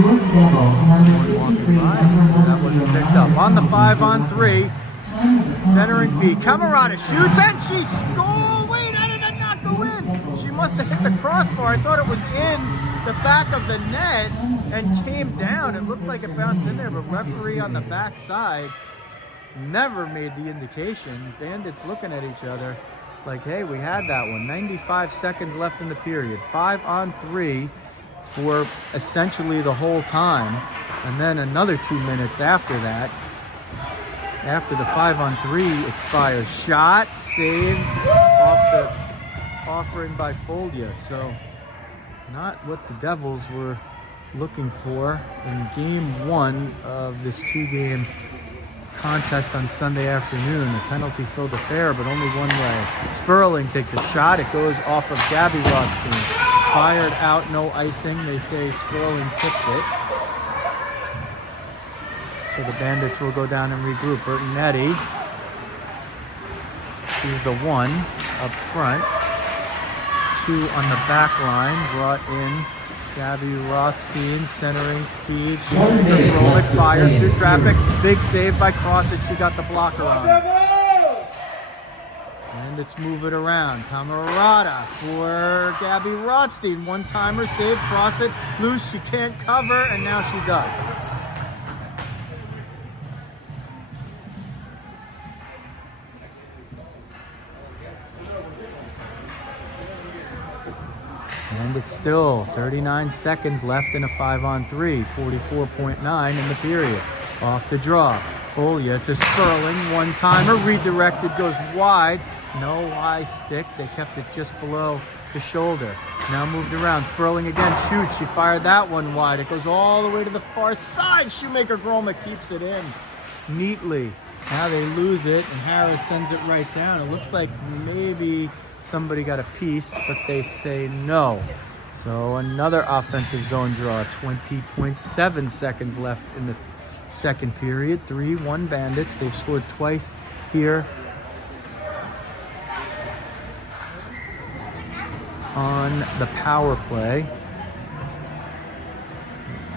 York Devils, number 53, that wasn't picked up. On the 5-on-3, centering feed. Camarada shoots and she scores. Wait, how did that not go in? She must have hit the crossbar. I thought it was in the back of the net and came down. It looked like it bounced in there, but referee on the back side never made the indication. Bandits looking at each other like, hey, we had that one. 95 seconds left in the period. 5-on-3 for essentially the whole time. And then another 2 minutes after that. After the 5-on-3 expires. Shot, save, off the offering by Folia. So not what the Devils were looking for in game 1 of this 2-game contest on Sunday afternoon. The penalty filled affair, but only one way. Sperling takes a shot. It goes off of Gabby Rothstein. Fired out, no icing. They say Sperling tipped it. So the Bandits will go down and regroup. Bertinetti, she's the one up front. 2 on the back line, brought in Gabby Rothstein, centering feed. She roll it, fires through traffic. Big save by Crossit. She got the blocker on. And it's move it around. Camarada for Gabby Rothstein. One-timer save. Crossit loose. She can't cover, and now she does. And it's still 39 seconds left in a 5-on-3, 44.9 in the period. Off the draw, Folia to Sperling, one-timer, redirected, goes wide. No high stick, they kept it just below the shoulder. Now moved around. Sperling again shoots. She fired that one wide. It goes all the way to the far side. Shoemaker Grolma keeps it in neatly. Now they lose it, and Harris sends it right down. It looked like maybe somebody got a piece, but they say no. So another offensive zone draw. 20.7 seconds left in the second period. 3-1 Bandits. They've scored twice here on the power play.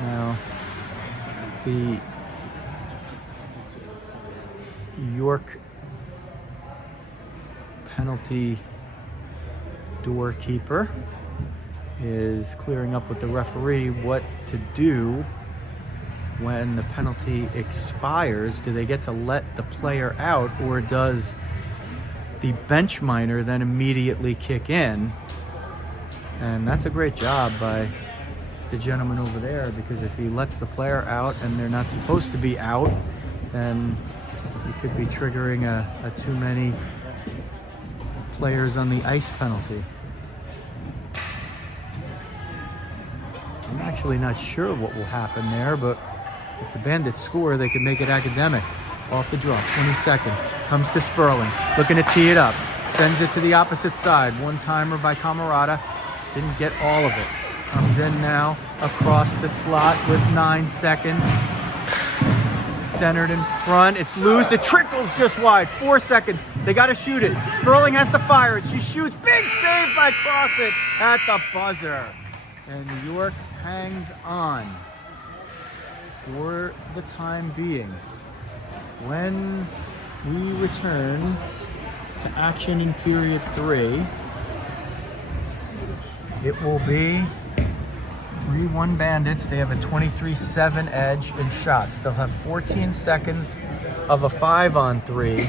Now, the York penalty doorkeeper is clearing up with the referee what to do when the penalty expires. Do they get to let the player out, or does the bench minor then immediately kick in? And that's a great job by the gentleman over there, because if he lets the player out and they're not supposed to be out, then you could be triggering a too many players on the ice penalty. I'm actually not sure what will happen there, but if the Bandits score, they can make it academic. Off the draw, 20 seconds. Comes to Sperling, looking to tee it up. Sends it to the opposite side. One-timer by Camarada. Didn't get all of it. Comes in now across the slot with 9 seconds. Centered in front. It's loose. It trickles just wide. 4 seconds. They got to shoot it. Sperling has to fire it. She shoots. Big save by Crossett at the buzzer. And New York hangs on for the time being. When we return to action in period 3, it will be 3-1 Bandits. They have a 23-7 edge in shots. They'll have 14 seconds of a 5-on-3.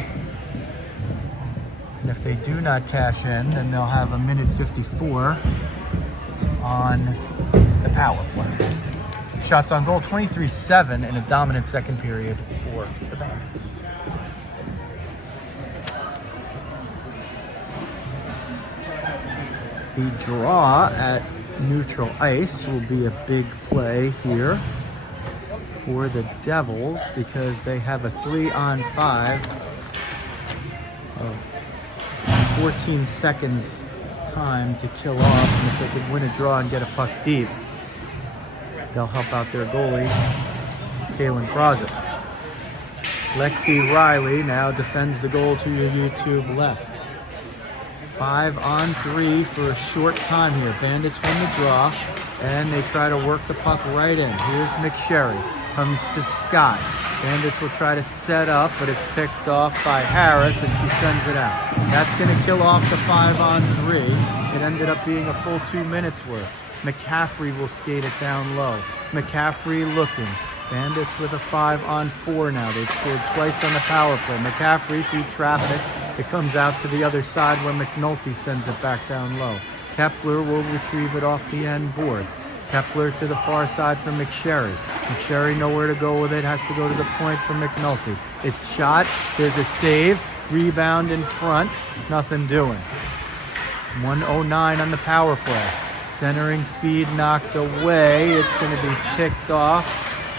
And if they do not cash in, then they'll have a minute 54 on the power play. Shots on goal, 23-7 in a dominant second period for the Bandits. The draw at neutral ice will be a big play here for the Devils, because they have a 3-on-5 of 14 seconds time to kill off, and if they could win a draw and get a puck deep, they'll help out their goalie, Kaylin Crosett. Lexi Riley now defends the goal to your YouTube left. 5-on-3 for a short time here. Bandits win the draw, and they try to work the puck right in. Here's McSherry. Comes to Scott. Bandits will try to set up, but it's picked off by Harris, and she sends it out. That's going to kill off the 5-on-3. It ended up being a full 2 minutes worth. McCaffrey will skate it down low. McCaffrey looking. Bandits with a 5-on-4 now. They've scored twice on the power play. McCaffrey through traffic. It comes out to the other side where McNulty sends it back down low. Kepler will retrieve it off the end boards. Kepler to the far side for McSherry. McSherry nowhere to go with it. Has to go to the point for McNulty. It's shot. There's a save. Rebound in front. Nothing doing. 1:09 on the power play. Centering feed knocked away. It's going to be picked off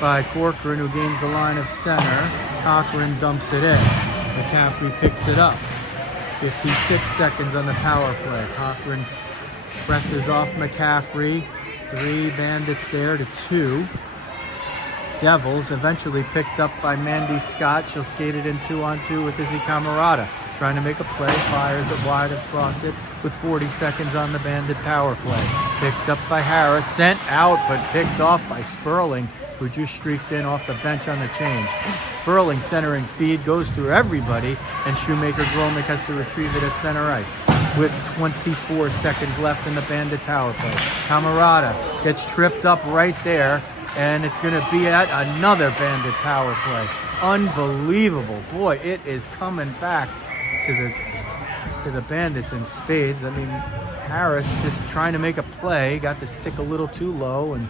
by Corcoran, who gains the line of center. Cochran dumps it in. McCaffrey picks it up. 56 seconds on the power play. Cochran presses off McCaffrey. 3 Bandits there to 2. Devils eventually picked up by Mandy Scott. She'll skate it in 2-on-2 with Izzy Camarada. Trying to make a play, fires it wide across it with 40 seconds on the Bandit power play. Picked up by Harris, sent out, but picked off by Sperling, who just streaked in off the bench on the change. Sperling centering feed, goes through everybody, and Shoemaker Gromick has to retrieve it at center ice with 24 seconds left in the Bandit power play. Camarada gets tripped up right there, and it's going to be at another Bandit power play. Unbelievable. Boy, it is coming back to the Bandits in spades. I mean, Harris just trying to make a play, got the stick a little too low and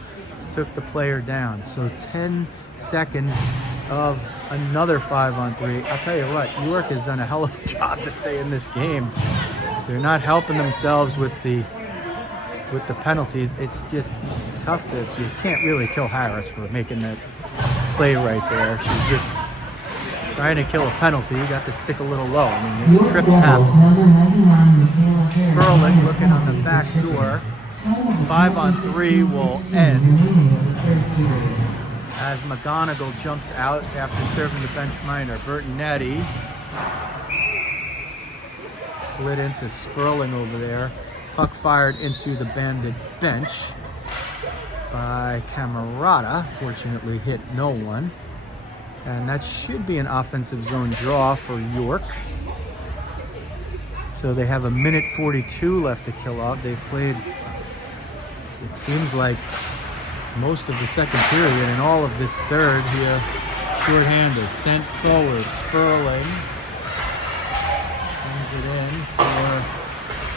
took the player down. So 10 seconds of another 5-on-3. I'll tell you what, York has done a hell of a job to stay in this game. They're not helping themselves with the with the penalties, it's just tough to, you can't really kill Harris for making that play right there. She's just trying to kill a penalty. You got to stick a little low. I mean, there's trips happen. Sperling looking on the back door. 5-on-3 will end as McGonigal jumps out after serving the bench minor. Bertonetti slid into Sperling over there. Puck fired into the Bandit bench by Camerata. Fortunately hit no one. And that should be an offensive zone draw for York. So they have 1:42 left to kill off. They've played, it seems like, most of the second period and all of this third here shorthanded. Sent forward, Sperling sends it in for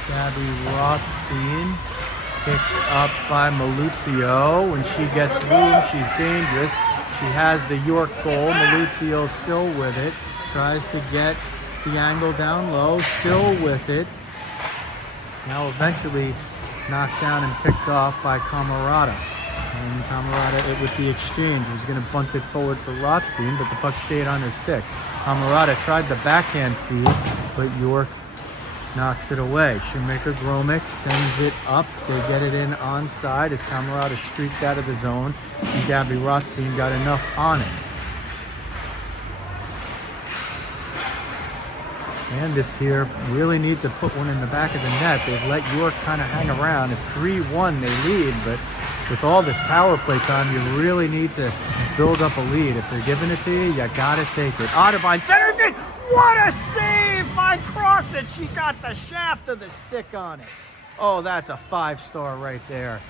Gabby Rothstein. Picked up by Maluzio. When she gets room, she's dangerous. She has the York goal. Maluzio still with it. Tries to get the angle down low, still with it. Now eventually knocked down and picked off by Camerata. And Camerata, with the exchange, was going to bunt it forward for Rothstein, but the puck stayed on her stick. Camerata tried the backhand feed, but York knocks it away. Shoemaker Gromick sends it up. They get it in onside as Camerata streaked out of the zone, and Gabby Rothstein got enough on it. Bandits here really need to put one in the back of the net. They've let York kind of hang around. It's 3-1, they lead, but with all this power play time, you really need to build up a lead. If they're giving it to you, you gotta take it. Otterbein, center field! What a save by Crosset! She got the shaft of the stick on it. Oh, that's a 5-star right there.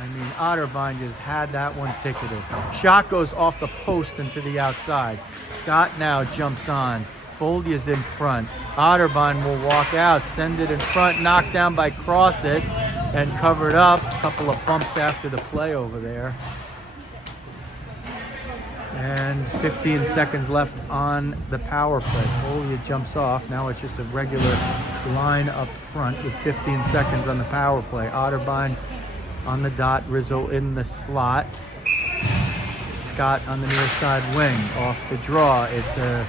I mean, Otterbein just had that one ticketed. Shot goes off the post and to the outside. Scott now jumps on. Foley's in front. Otterbein will walk out, send it in front, knocked down by Crosset and covered up. A couple of bumps after the play over there. And 15 seconds left on the power play. Foley jumps off. Now it's just a regular line up front with 15 seconds on the power play. Otterbein on the dot, Rizzo in the slot. Scott on the near side wing. Off the draw, it's a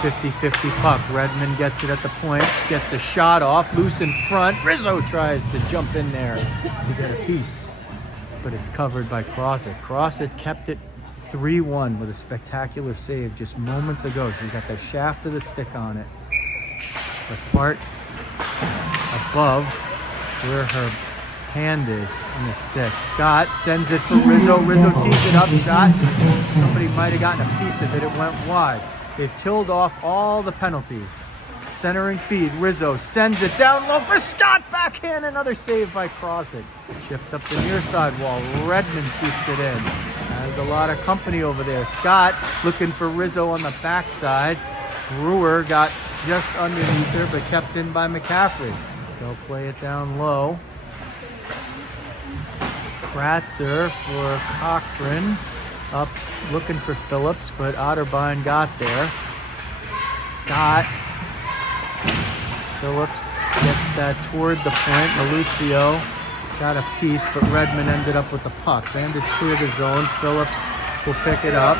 50-50 puck. Redmond gets it at the point, gets a shot off, loose in front. Rizzo tries to jump in there to get a piece, but it's covered by Crosset. Crosset kept it 3-1 with a spectacular save just moments ago. She got the shaft of the stick on it, but part above where her hand is on the stick. Scott sends it for Rizzo. Rizzo tees it up, shot. Somebody might have gotten a piece of it. It went wide. They've killed off all the penalties. Centering feed. Rizzo sends it down low for Scott. Backhand. Another save by Crosset. Chipped up the near side wall. Redmond keeps it in. Has a lot of company over there. Scott looking for Rizzo on the backside. Brewer got just underneath her, but kept in by McCaffrey. They'll play it down low. Kratzer for Cochran. Up looking for Phillips, but Otterbein got there. Scott. Phillips gets that toward the point. Maluzio got a piece, but Redmond ended up with the puck. Bandits clear the zone. Phillips will pick it up.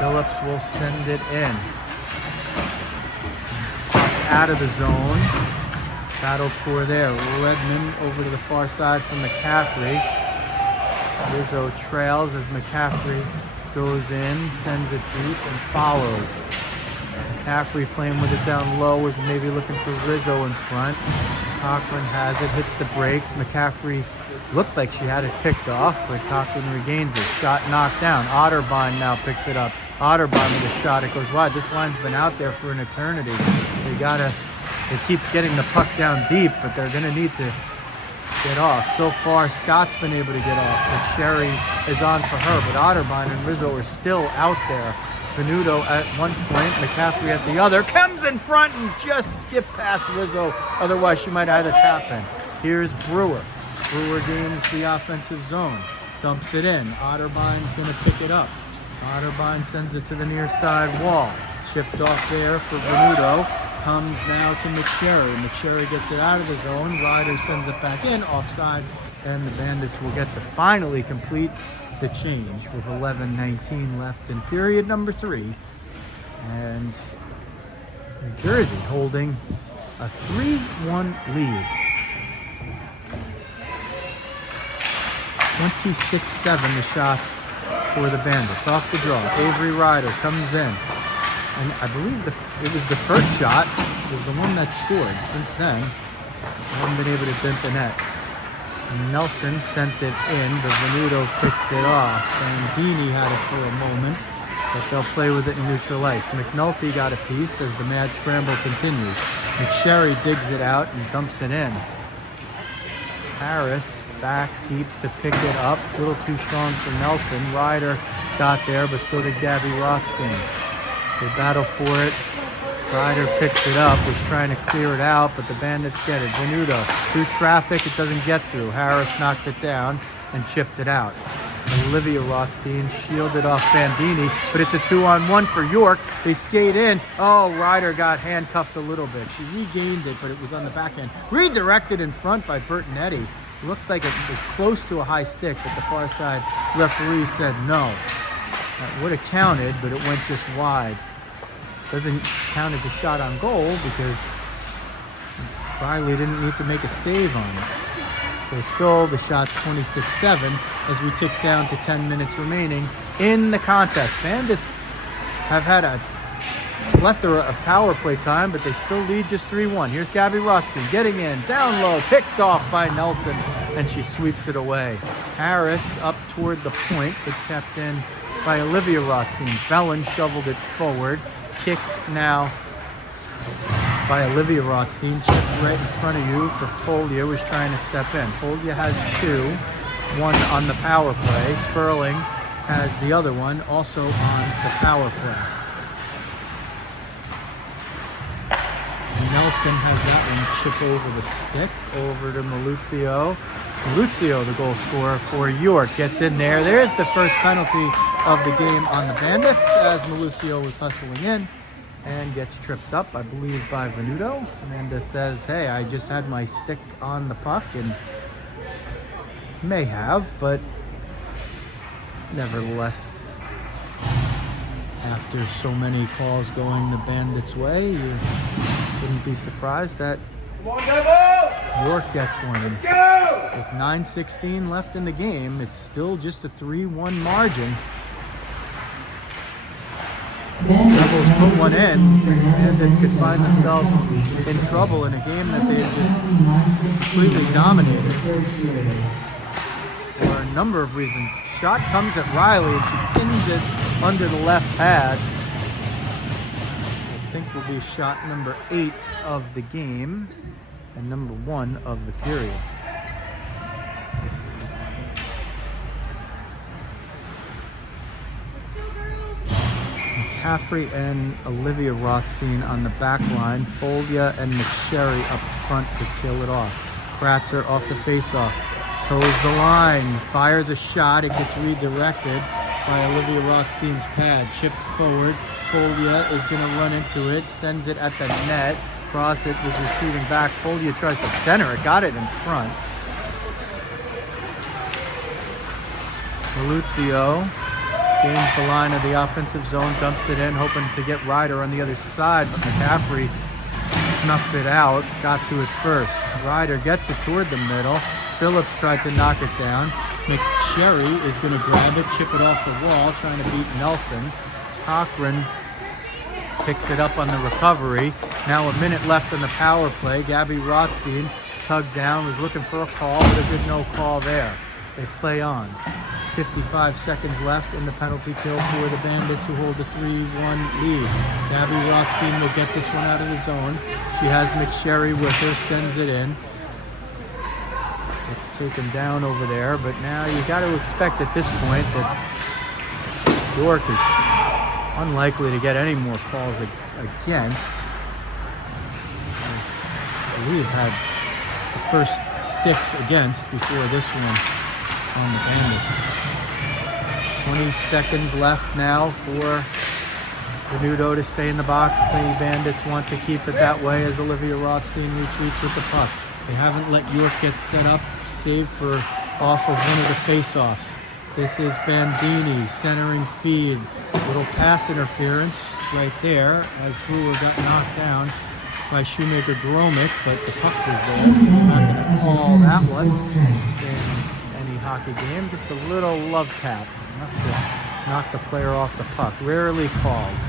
Phillips will send it in. Out of the zone. Battled for there. Redmond over to the far side from McCaffrey. Rizzo trails as McCaffrey goes in, sends it deep, and follows. McCaffrey playing with it down low, was maybe looking for Rizzo in front. Cochran has it, hits the brakes. McCaffrey looked like she had it picked off, but Cochran regains it. Shot knocked down. Otterbein now picks it up. Otterbein with a shot, it goes wide. This line's been out there for an eternity. They keep getting the puck down deep, but they're gonna need to get off. So far, Scott's been able to get off, but Sherry is on for her. But Otterbein and Rizzo are still out there. Venuto at one point, McCaffrey at the other. Comes in front and just skipped past Rizzo. Otherwise, she might have had a tap in. Here's Brewer. Brewer gains the offensive zone. Dumps it in. Otterbein's going to pick it up. Otterbein sends it to the near side wall. Chipped off there for Venuto. Comes now to McSherry. McSherry gets it out of the zone. Ryder sends it back in. Offside and the Bandits will get to finally complete the change with 11:19 left in period number 3. And New Jersey holding a 3-1 lead. 26-7 the shots for the Bandits. Off the draw, Avery Ryder comes in. And I believe it was the first shot, was the one that scored. Since then, I haven't been able to dent the net. Nelson sent it in, but Venuto picked it off. Bandini had it for a moment, but they'll play with it in neutral ice. McNulty got a piece as the mad scramble continues. McSherry digs it out and dumps it in. Harris back deep to pick it up. A little too strong for Nelson. Ryder got there, but so did Gabby Rothstein. They battle for it. Ryder picked it up, was trying to clear it out, but the Bandits get it. Venuto through traffic, it doesn't get through. Harris knocked it down and chipped it out. Olivia Rothstein shielded off Bandini, but it's a 2-on-1 for York. They skate in. Oh, Ryder got handcuffed a little bit. She regained it, but it was on the backhand. Redirected in front by Bertonetti. Looked like it was close to a high stick, but the far side referee said no. That would have counted, but it went just wide. Doesn't count as a shot on goal because Riley didn't need to make a save on it. So still the shot's 26-7 as we tick down to 10 minutes remaining in the contest. Bandits have had a plethora of power play time, but they still lead just 3-1. Here's Gabby Rothstein getting in, down low, picked off by Nelson, and she sweeps it away. Harris up toward the point, but kept in by Olivia Rothstein. Bellin shoveled it forward. Kicked now by Olivia Rothstein. Chipped right in front of you for Folia, was trying to step in. Folia has 2, one on the power play. Sperling has the other one, also on the power play. Nelson has that one chip over the stick, over to Maluzio. Maluzio, the goal scorer for York, gets in there. There's the first penalty of the game on the Bandits as Maluzio was hustling in and gets tripped up, I believe, by Venuto. Fernandez says, hey, I just had my stick on the puck, and may have, but nevertheless, after so many calls going the Bandits' way, you wouldn't be surprised that York gets one. With 9:16 left in the game, it's still just a 3-1 margin. Rebels put one in, Bandits could find themselves in trouble in a game that they've just completely dominated for a number of reasons. Shot comes at Riley and she pins it under the left pad. I think will be shot number 8 of the game and number 1 of the period. McCaffrey and Olivia Rothstein on the back line. Folia and McSherry up front to kill it off. Kratzer off the faceoff. Toes the line. Fires a shot. It gets redirected by Olivia Rothstein's pad. Chipped forward. Folia is going to run into it. Sends it at the net. Crossit was retreating back. Folia tries to center it. Got it in front. Maluzio gains the line of the offensive zone, dumps it in, hoping to get Ryder on the other side, but McCaffrey snuffed it out, got to it first. Ryder gets it toward the middle. Phillips tried to knock it down. McSherry is going to grab it, chip it off the wall, trying to beat Nelson. Cochran picks it up on the recovery. Now a minute left on the power play. Gabby Rothstein tugged down, was looking for a call, but a good no call there. They play on. 55 seconds left in the penalty kill for the Bandits, who hold a 3-1 lead. Gabby Rothstein will get this one out of the zone. She has McSherry with her, sends it in. It's taken down over there, but now you got to expect at this point that York is unlikely to get any more calls against. I believe had the first 6 against before this one on the Bandits. 20 seconds left now for Venuto to stay in the box. The Bandits want to keep it that way as Olivia Rothstein retreats with the puck. They haven't let York get set up, save for off of one of the face-offs. This is Bandini centering feed. Little pass interference right there as Brewer got knocked down by Shoemaker Gromick, but the puck was there, so we're not going to call that one in any hockey game. Just a little love tap, enough to knock the player off the puck. Rarely called.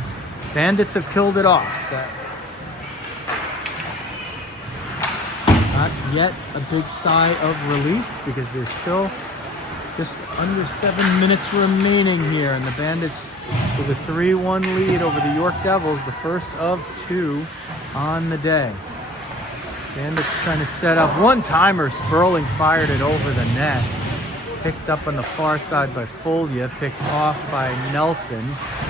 Bandits have killed it off. Not yet a big sigh of relief because there's still just under 7 minutes remaining here, and the Bandits with a 3-1 lead over the York Devils, the first of 2 on the day. Bandits trying to set up one-timer. Sperling fired it over the net. Picked up on the far side by Folia, picked off by Nelson.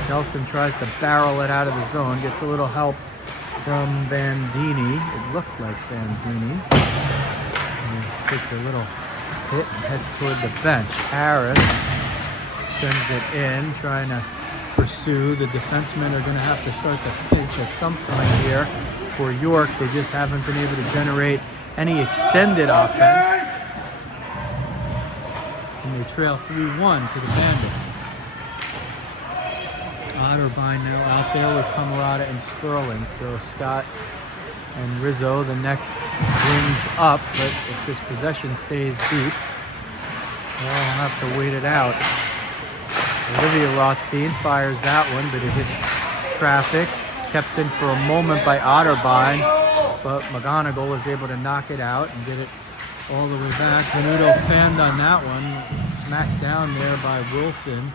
Nelson tries to barrel it out of the zone, gets a little help from Bandini. It looked like Bandini. And he takes a little hit and heads toward the bench. Harris sends it in, trying to pursue. The defensemen are going to have to start to pinch at some point here for York. They just haven't been able to generate any extended offense. And they trail 3-1 to the Bandits. Otterbein now out there with Camarada and Sperling. So Scott and Rizzo, the next wings up, but if this possession stays deep, well, I'll have to wait it out. Olivia Rothstein fires that one, but it hits traffic. Kept in for a moment by Otterbein, but McGonigal is able to knock it out and get it all the way back. Venuto fanned on that one, smacked down there by Wilson.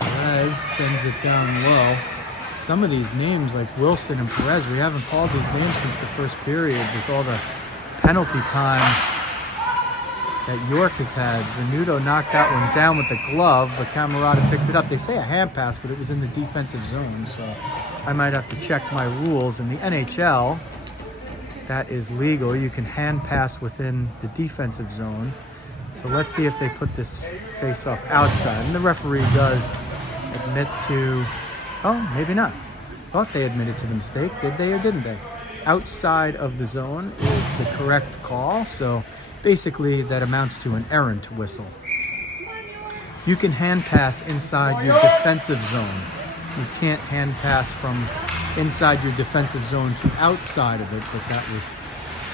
Perez sends it down low. Some of these names, like Wilson and Perez, we haven't called these names since the first period with all the penalty time that York has had. Venuto knocked that one down with the glove, but Camarada picked it up. They say a hand pass, but it was in the defensive zone, so I might have to check my rules. In the NHL, that is legal. You can hand pass within the defensive zone. So let's see if they put this face-off outside. And the referee does admit to, oh, maybe not. I thought they admitted to the mistake. Did they or didn't they? Outside of the zone is the correct call. So basically that amounts to an errant whistle. You can hand pass inside your defensive zone. You can't hand pass from inside your defensive zone to outside of it, but that was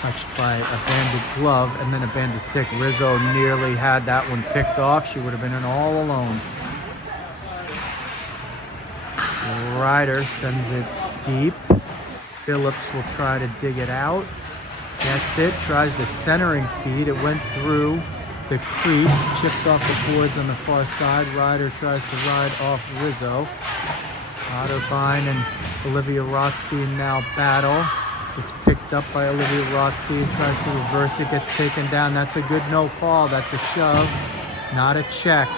touched by a Bandit glove and then a Bandit stick. Rizzo nearly had that one picked off. She would have been in all alone. Ryder sends it deep. Phillips will try to dig it out. Gets it, tries the centering feed. It went through the crease, chipped off the boards on the far side. Ryder tries to ride off Rizzo. Otterbein and Olivia Rothstein now battle. It's picked up by Olivia Rothstein, tries to reverse it, gets taken down. That's a good no call. That's a shove, not a check.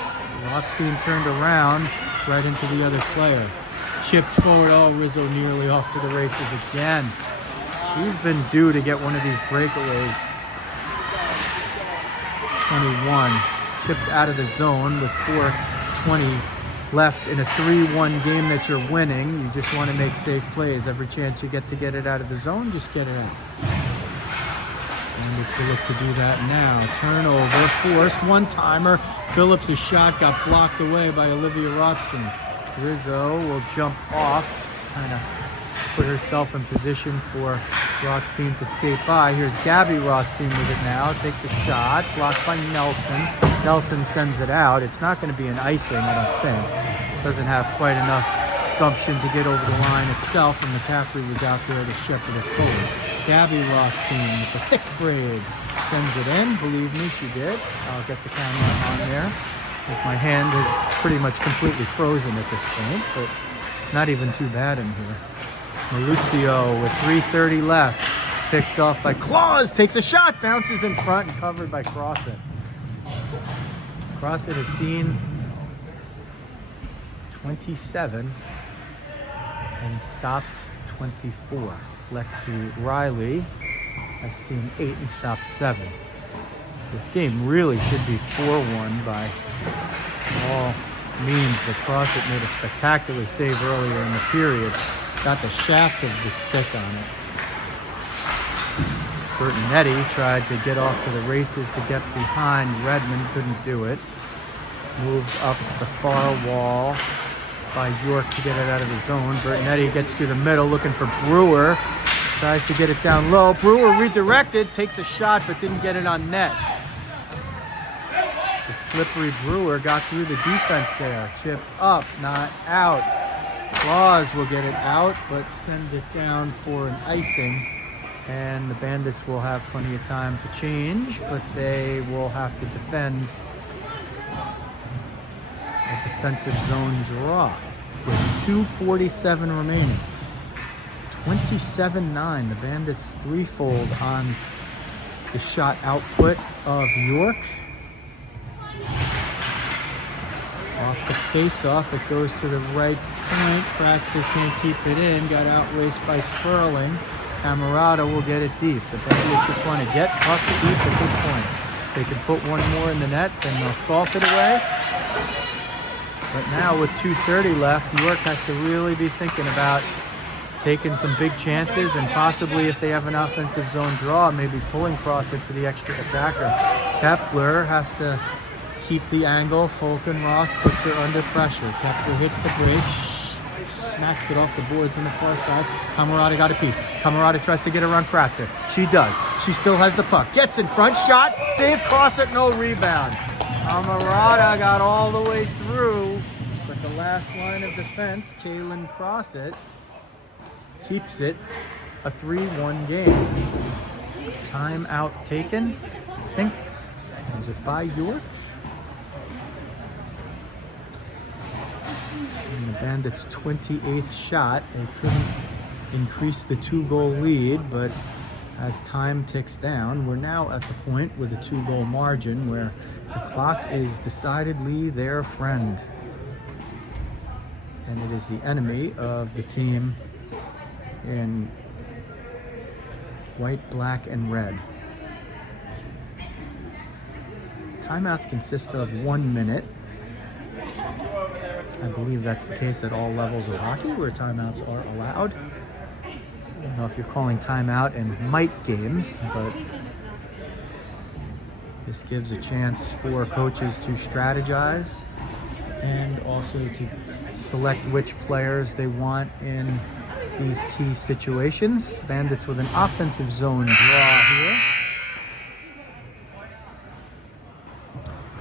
Rothstein turned around right into the other player. Chipped forward. Oh, Rizzo nearly off to the races again. She's been due to get one of these breakaways. 21. Chipped out of the zone with 4:20 left in a 3-1 game that you're winning. You just want to make safe plays. Every chance you get to get it out of the zone, just get it out. And it's will look to do that now. Turnover, forced, one-timer. Phillips' shot got blocked away by Olivia Rothstein. Rizzo will jump off, kind of put herself in position for Rothstein to skate by. Here's Gabby Rothstein with it now. Takes a shot, blocked by Nelson. Nelson sends it out. It's not going to be an icing, I don't think. Doesn't have quite enough gumption to get over the line itself, and McCaffrey was out there to shepherd it forward. Gabby Rothstein with the thick braid sends it in. Believe me, she did. I'll get the camera on there, as my hand is pretty much completely frozen at this point, but it's not even too bad in here. Maluzio with 3:30 left. Picked off by Claus. Takes a shot. Bounces in front and covered by Crossit. Crossit has seen 27 and stopped 24. Lexi Riley has seen 8 and stopped 7. This game really should be 4-1 by all means, but Crossit made a spectacular save earlier in the period got the shaft of the stick on it. Bertinetti tried to get off to the races to get behind Redmond, couldn't do it. Moved up the far wall by York to get it out of the zone. Bertinetti gets through the middle looking for Brewer. Tries to get it down low. Brewer redirected, takes a shot but didn't get it on net. The slippery Brewer got through the defense there. Chipped up, not out. Claus will get it out but send it down for an icing. And the Bandits will have plenty of time to change, but they will have to defend a defensive zone draw with 2:47 remaining. 27-9. The Bandits threefold on the shot output of York. Off the face-off, it goes to the right point. Kratzer can't keep it in. Got outraced by Sperling. Camerata will get it deep. The Bandits just want to get pucks deep at this point. If they can put one more in the net, then they'll salt it away. But now with 2:30 left, York has to really be thinking about taking some big chances and possibly, if they have an offensive zone draw, maybe pulling across it for the extra attacker. Kepler has to keep the angle. Falkenroth puts her under pressure. Kepler hits the break, smacks it off the boards on the far side. Camerata got a piece. Camerata tries to get around Kratzer. She does. She still has the puck. Gets in front, shot, save, cross it, no rebound. Camerata got all the way through, but the last line of defense, Kaylin Crossett, keeps it a 3-1 game. Timeout taken, I think, was it by York? And the Bandits' 28th shot. They couldn't increase the 2-goal lead, but as time ticks down, we're now at the point with a 2-goal margin where the clock is decidedly their friend. And it is the enemy of the team in white, black, and red. Timeouts consist of 1 minute. I believe that's the case at all levels of hockey where timeouts are allowed. I don't know if you're calling timeout in mite games, but this gives a chance for coaches to strategize and also to select which players they want in these key situations. Bandits with an offensive zone draw here.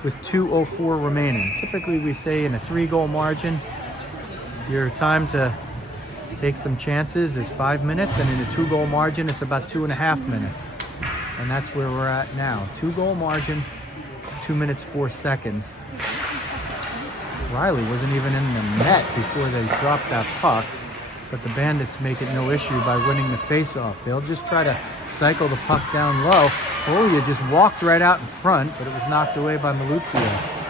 With 2:04 remaining. Typically we say in a 3-goal margin, your time to take some chances is 5 minutes, and in a 2-goal margin, it's about 2.5 minutes. And that's where we're at now. 2-goal margin, 2 minutes, 4 seconds. Riley wasn't even in the net before they dropped that puck, but the Bandits make it no issue by winning the faceoff. They'll just try to cycle the puck down low. Folia just walked right out in front, but it was knocked away by Maluzio.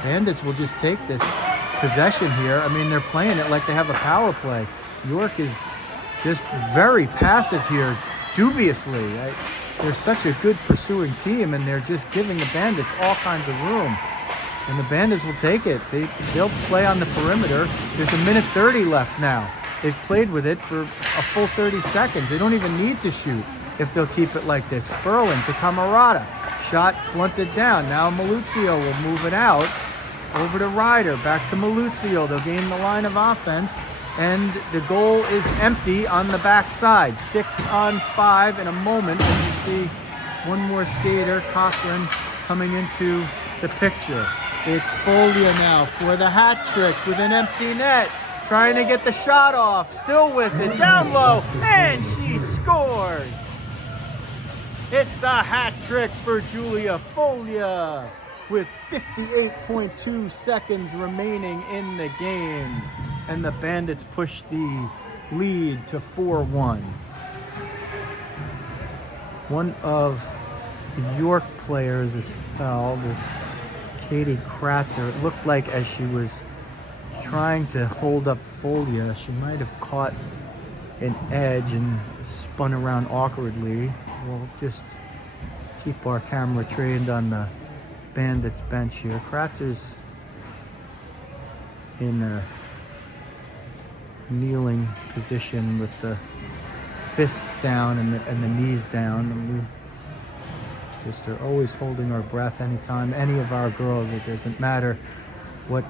Bandits will just take this possession here. I mean, they're playing it like they have a power play. York is just very passive here, dubiously. They're such a good pursuing team, and they're just giving the Bandits all kinds of room. And the Bandits will take it. They'll play on the perimeter. There's 1:30 left now. They've played with it for a full 30 seconds. They don't even need to shoot if they'll keep it like this. Sperling to Camerata. Shot blunted down. Now Maluzio will move it out. Over to Ryder. Back to Maluzio. They'll gain the line of offense. And the goal is empty on the backside. 6-on-5 in a moment. And you see one more skater, Cochran, coming into the picture. It's Folia now for the hat trick with an empty net. Trying to get the shot off, still with it, down low, and she scores! It's a hat trick for Julia Folia with 58.2 seconds remaining in the game. And the Bandits push the lead to 4-1. One of the York players is fouled. It's Katie Kratzer. It looked like as she was trying to hold up Folia, she might have caught an edge and spun around awkwardly. We'll just keep our camera trained on the Bandits bench here. Kratzer's in a kneeling position with the fists down and the knees down. And we just are always holding our breath anytime any of our girls, it doesn't matter what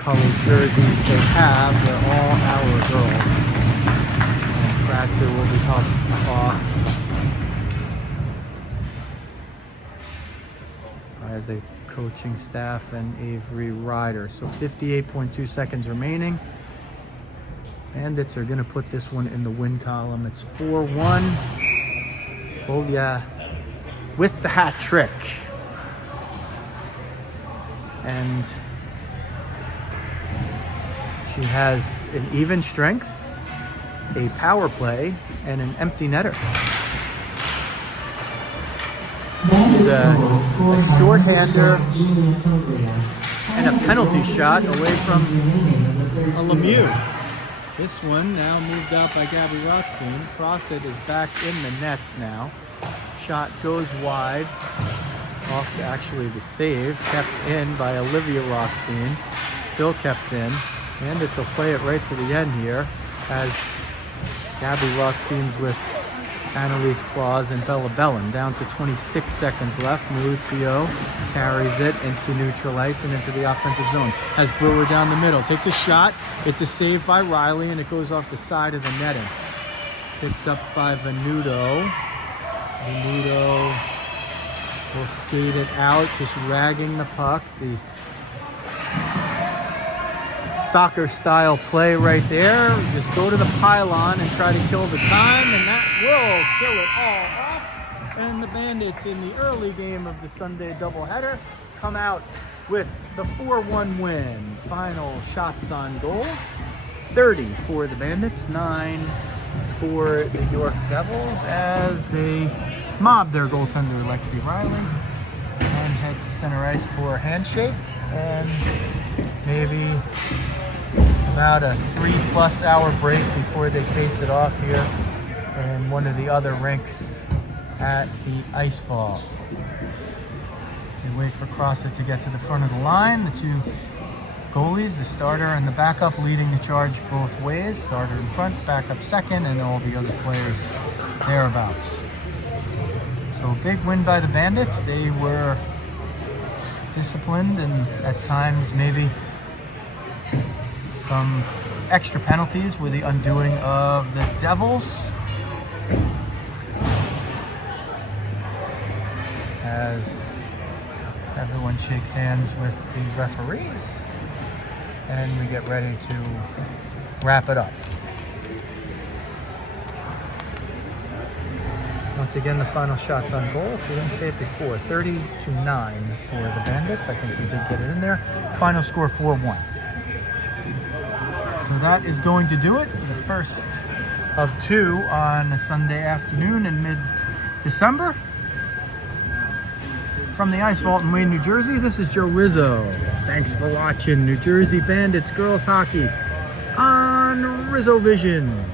color jerseys they have, they're all our girls. And fracture will be helped off by the coaching staff and Avery Ryder. So 58.2 seconds remaining. Bandits are going to put this one in the win column. It's 4-1. Folia with the hat trick. And she has an even strength, a power play, and an empty netter. She's a short-hander and a penalty shot away from a Lemieux. This one now moved out by Gabby Rothstein. Crosset is back in the nets now. Shot goes wide. Off actually the save. Kept in by Olivia Rothstein. Still kept in. Bandits will play it right to the end here as Gabby Rothstein's with Annalise Claus and Bella Bellin. Down to 26 seconds left. Maurizio carries it into neutral ice and into the offensive zone. Has Brewer down the middle. Takes a shot. It's a save by Riley and it goes off the side of the netting. Picked up by Venuto. Venuto will skate it out, just ragging the puck. The soccer style play right there. Just go to the pylon and try to kill the time, and that will kill it all off. And the Bandits in the early game of the Sunday doubleheader come out with the 4-1 win. Final shots on goal: 30 for the Bandits, 9 for the York Devils, as they mob their goaltender Lexi Riley and head to center ice for a handshake and maybe about a 3+ hour break before they face it off here in one of the other rinks at the Ice Fall. They wait for Crosset to get to the front of the line. The two goalies, the starter and the backup, leading the charge both ways. Starter in front, backup second, and all the other players thereabouts. So big win by the Bandits. They were disciplined and at times maybe some extra penalties were the undoing of the Devils. As everyone shakes hands with the referees and we get ready to wrap it up. Once again, the final shots on goal. If we didn't say it before, 30-9 for the Bandits. I think we did get it in there. Final score 4-1. So that is going to do it for the first of two on a Sunday afternoon in mid-December. From the Ice Vault in Wayne, New Jersey, this is Joe Rizzo. Thanks for watching New Jersey Bandits Girls Hockey on Rizzo Vision.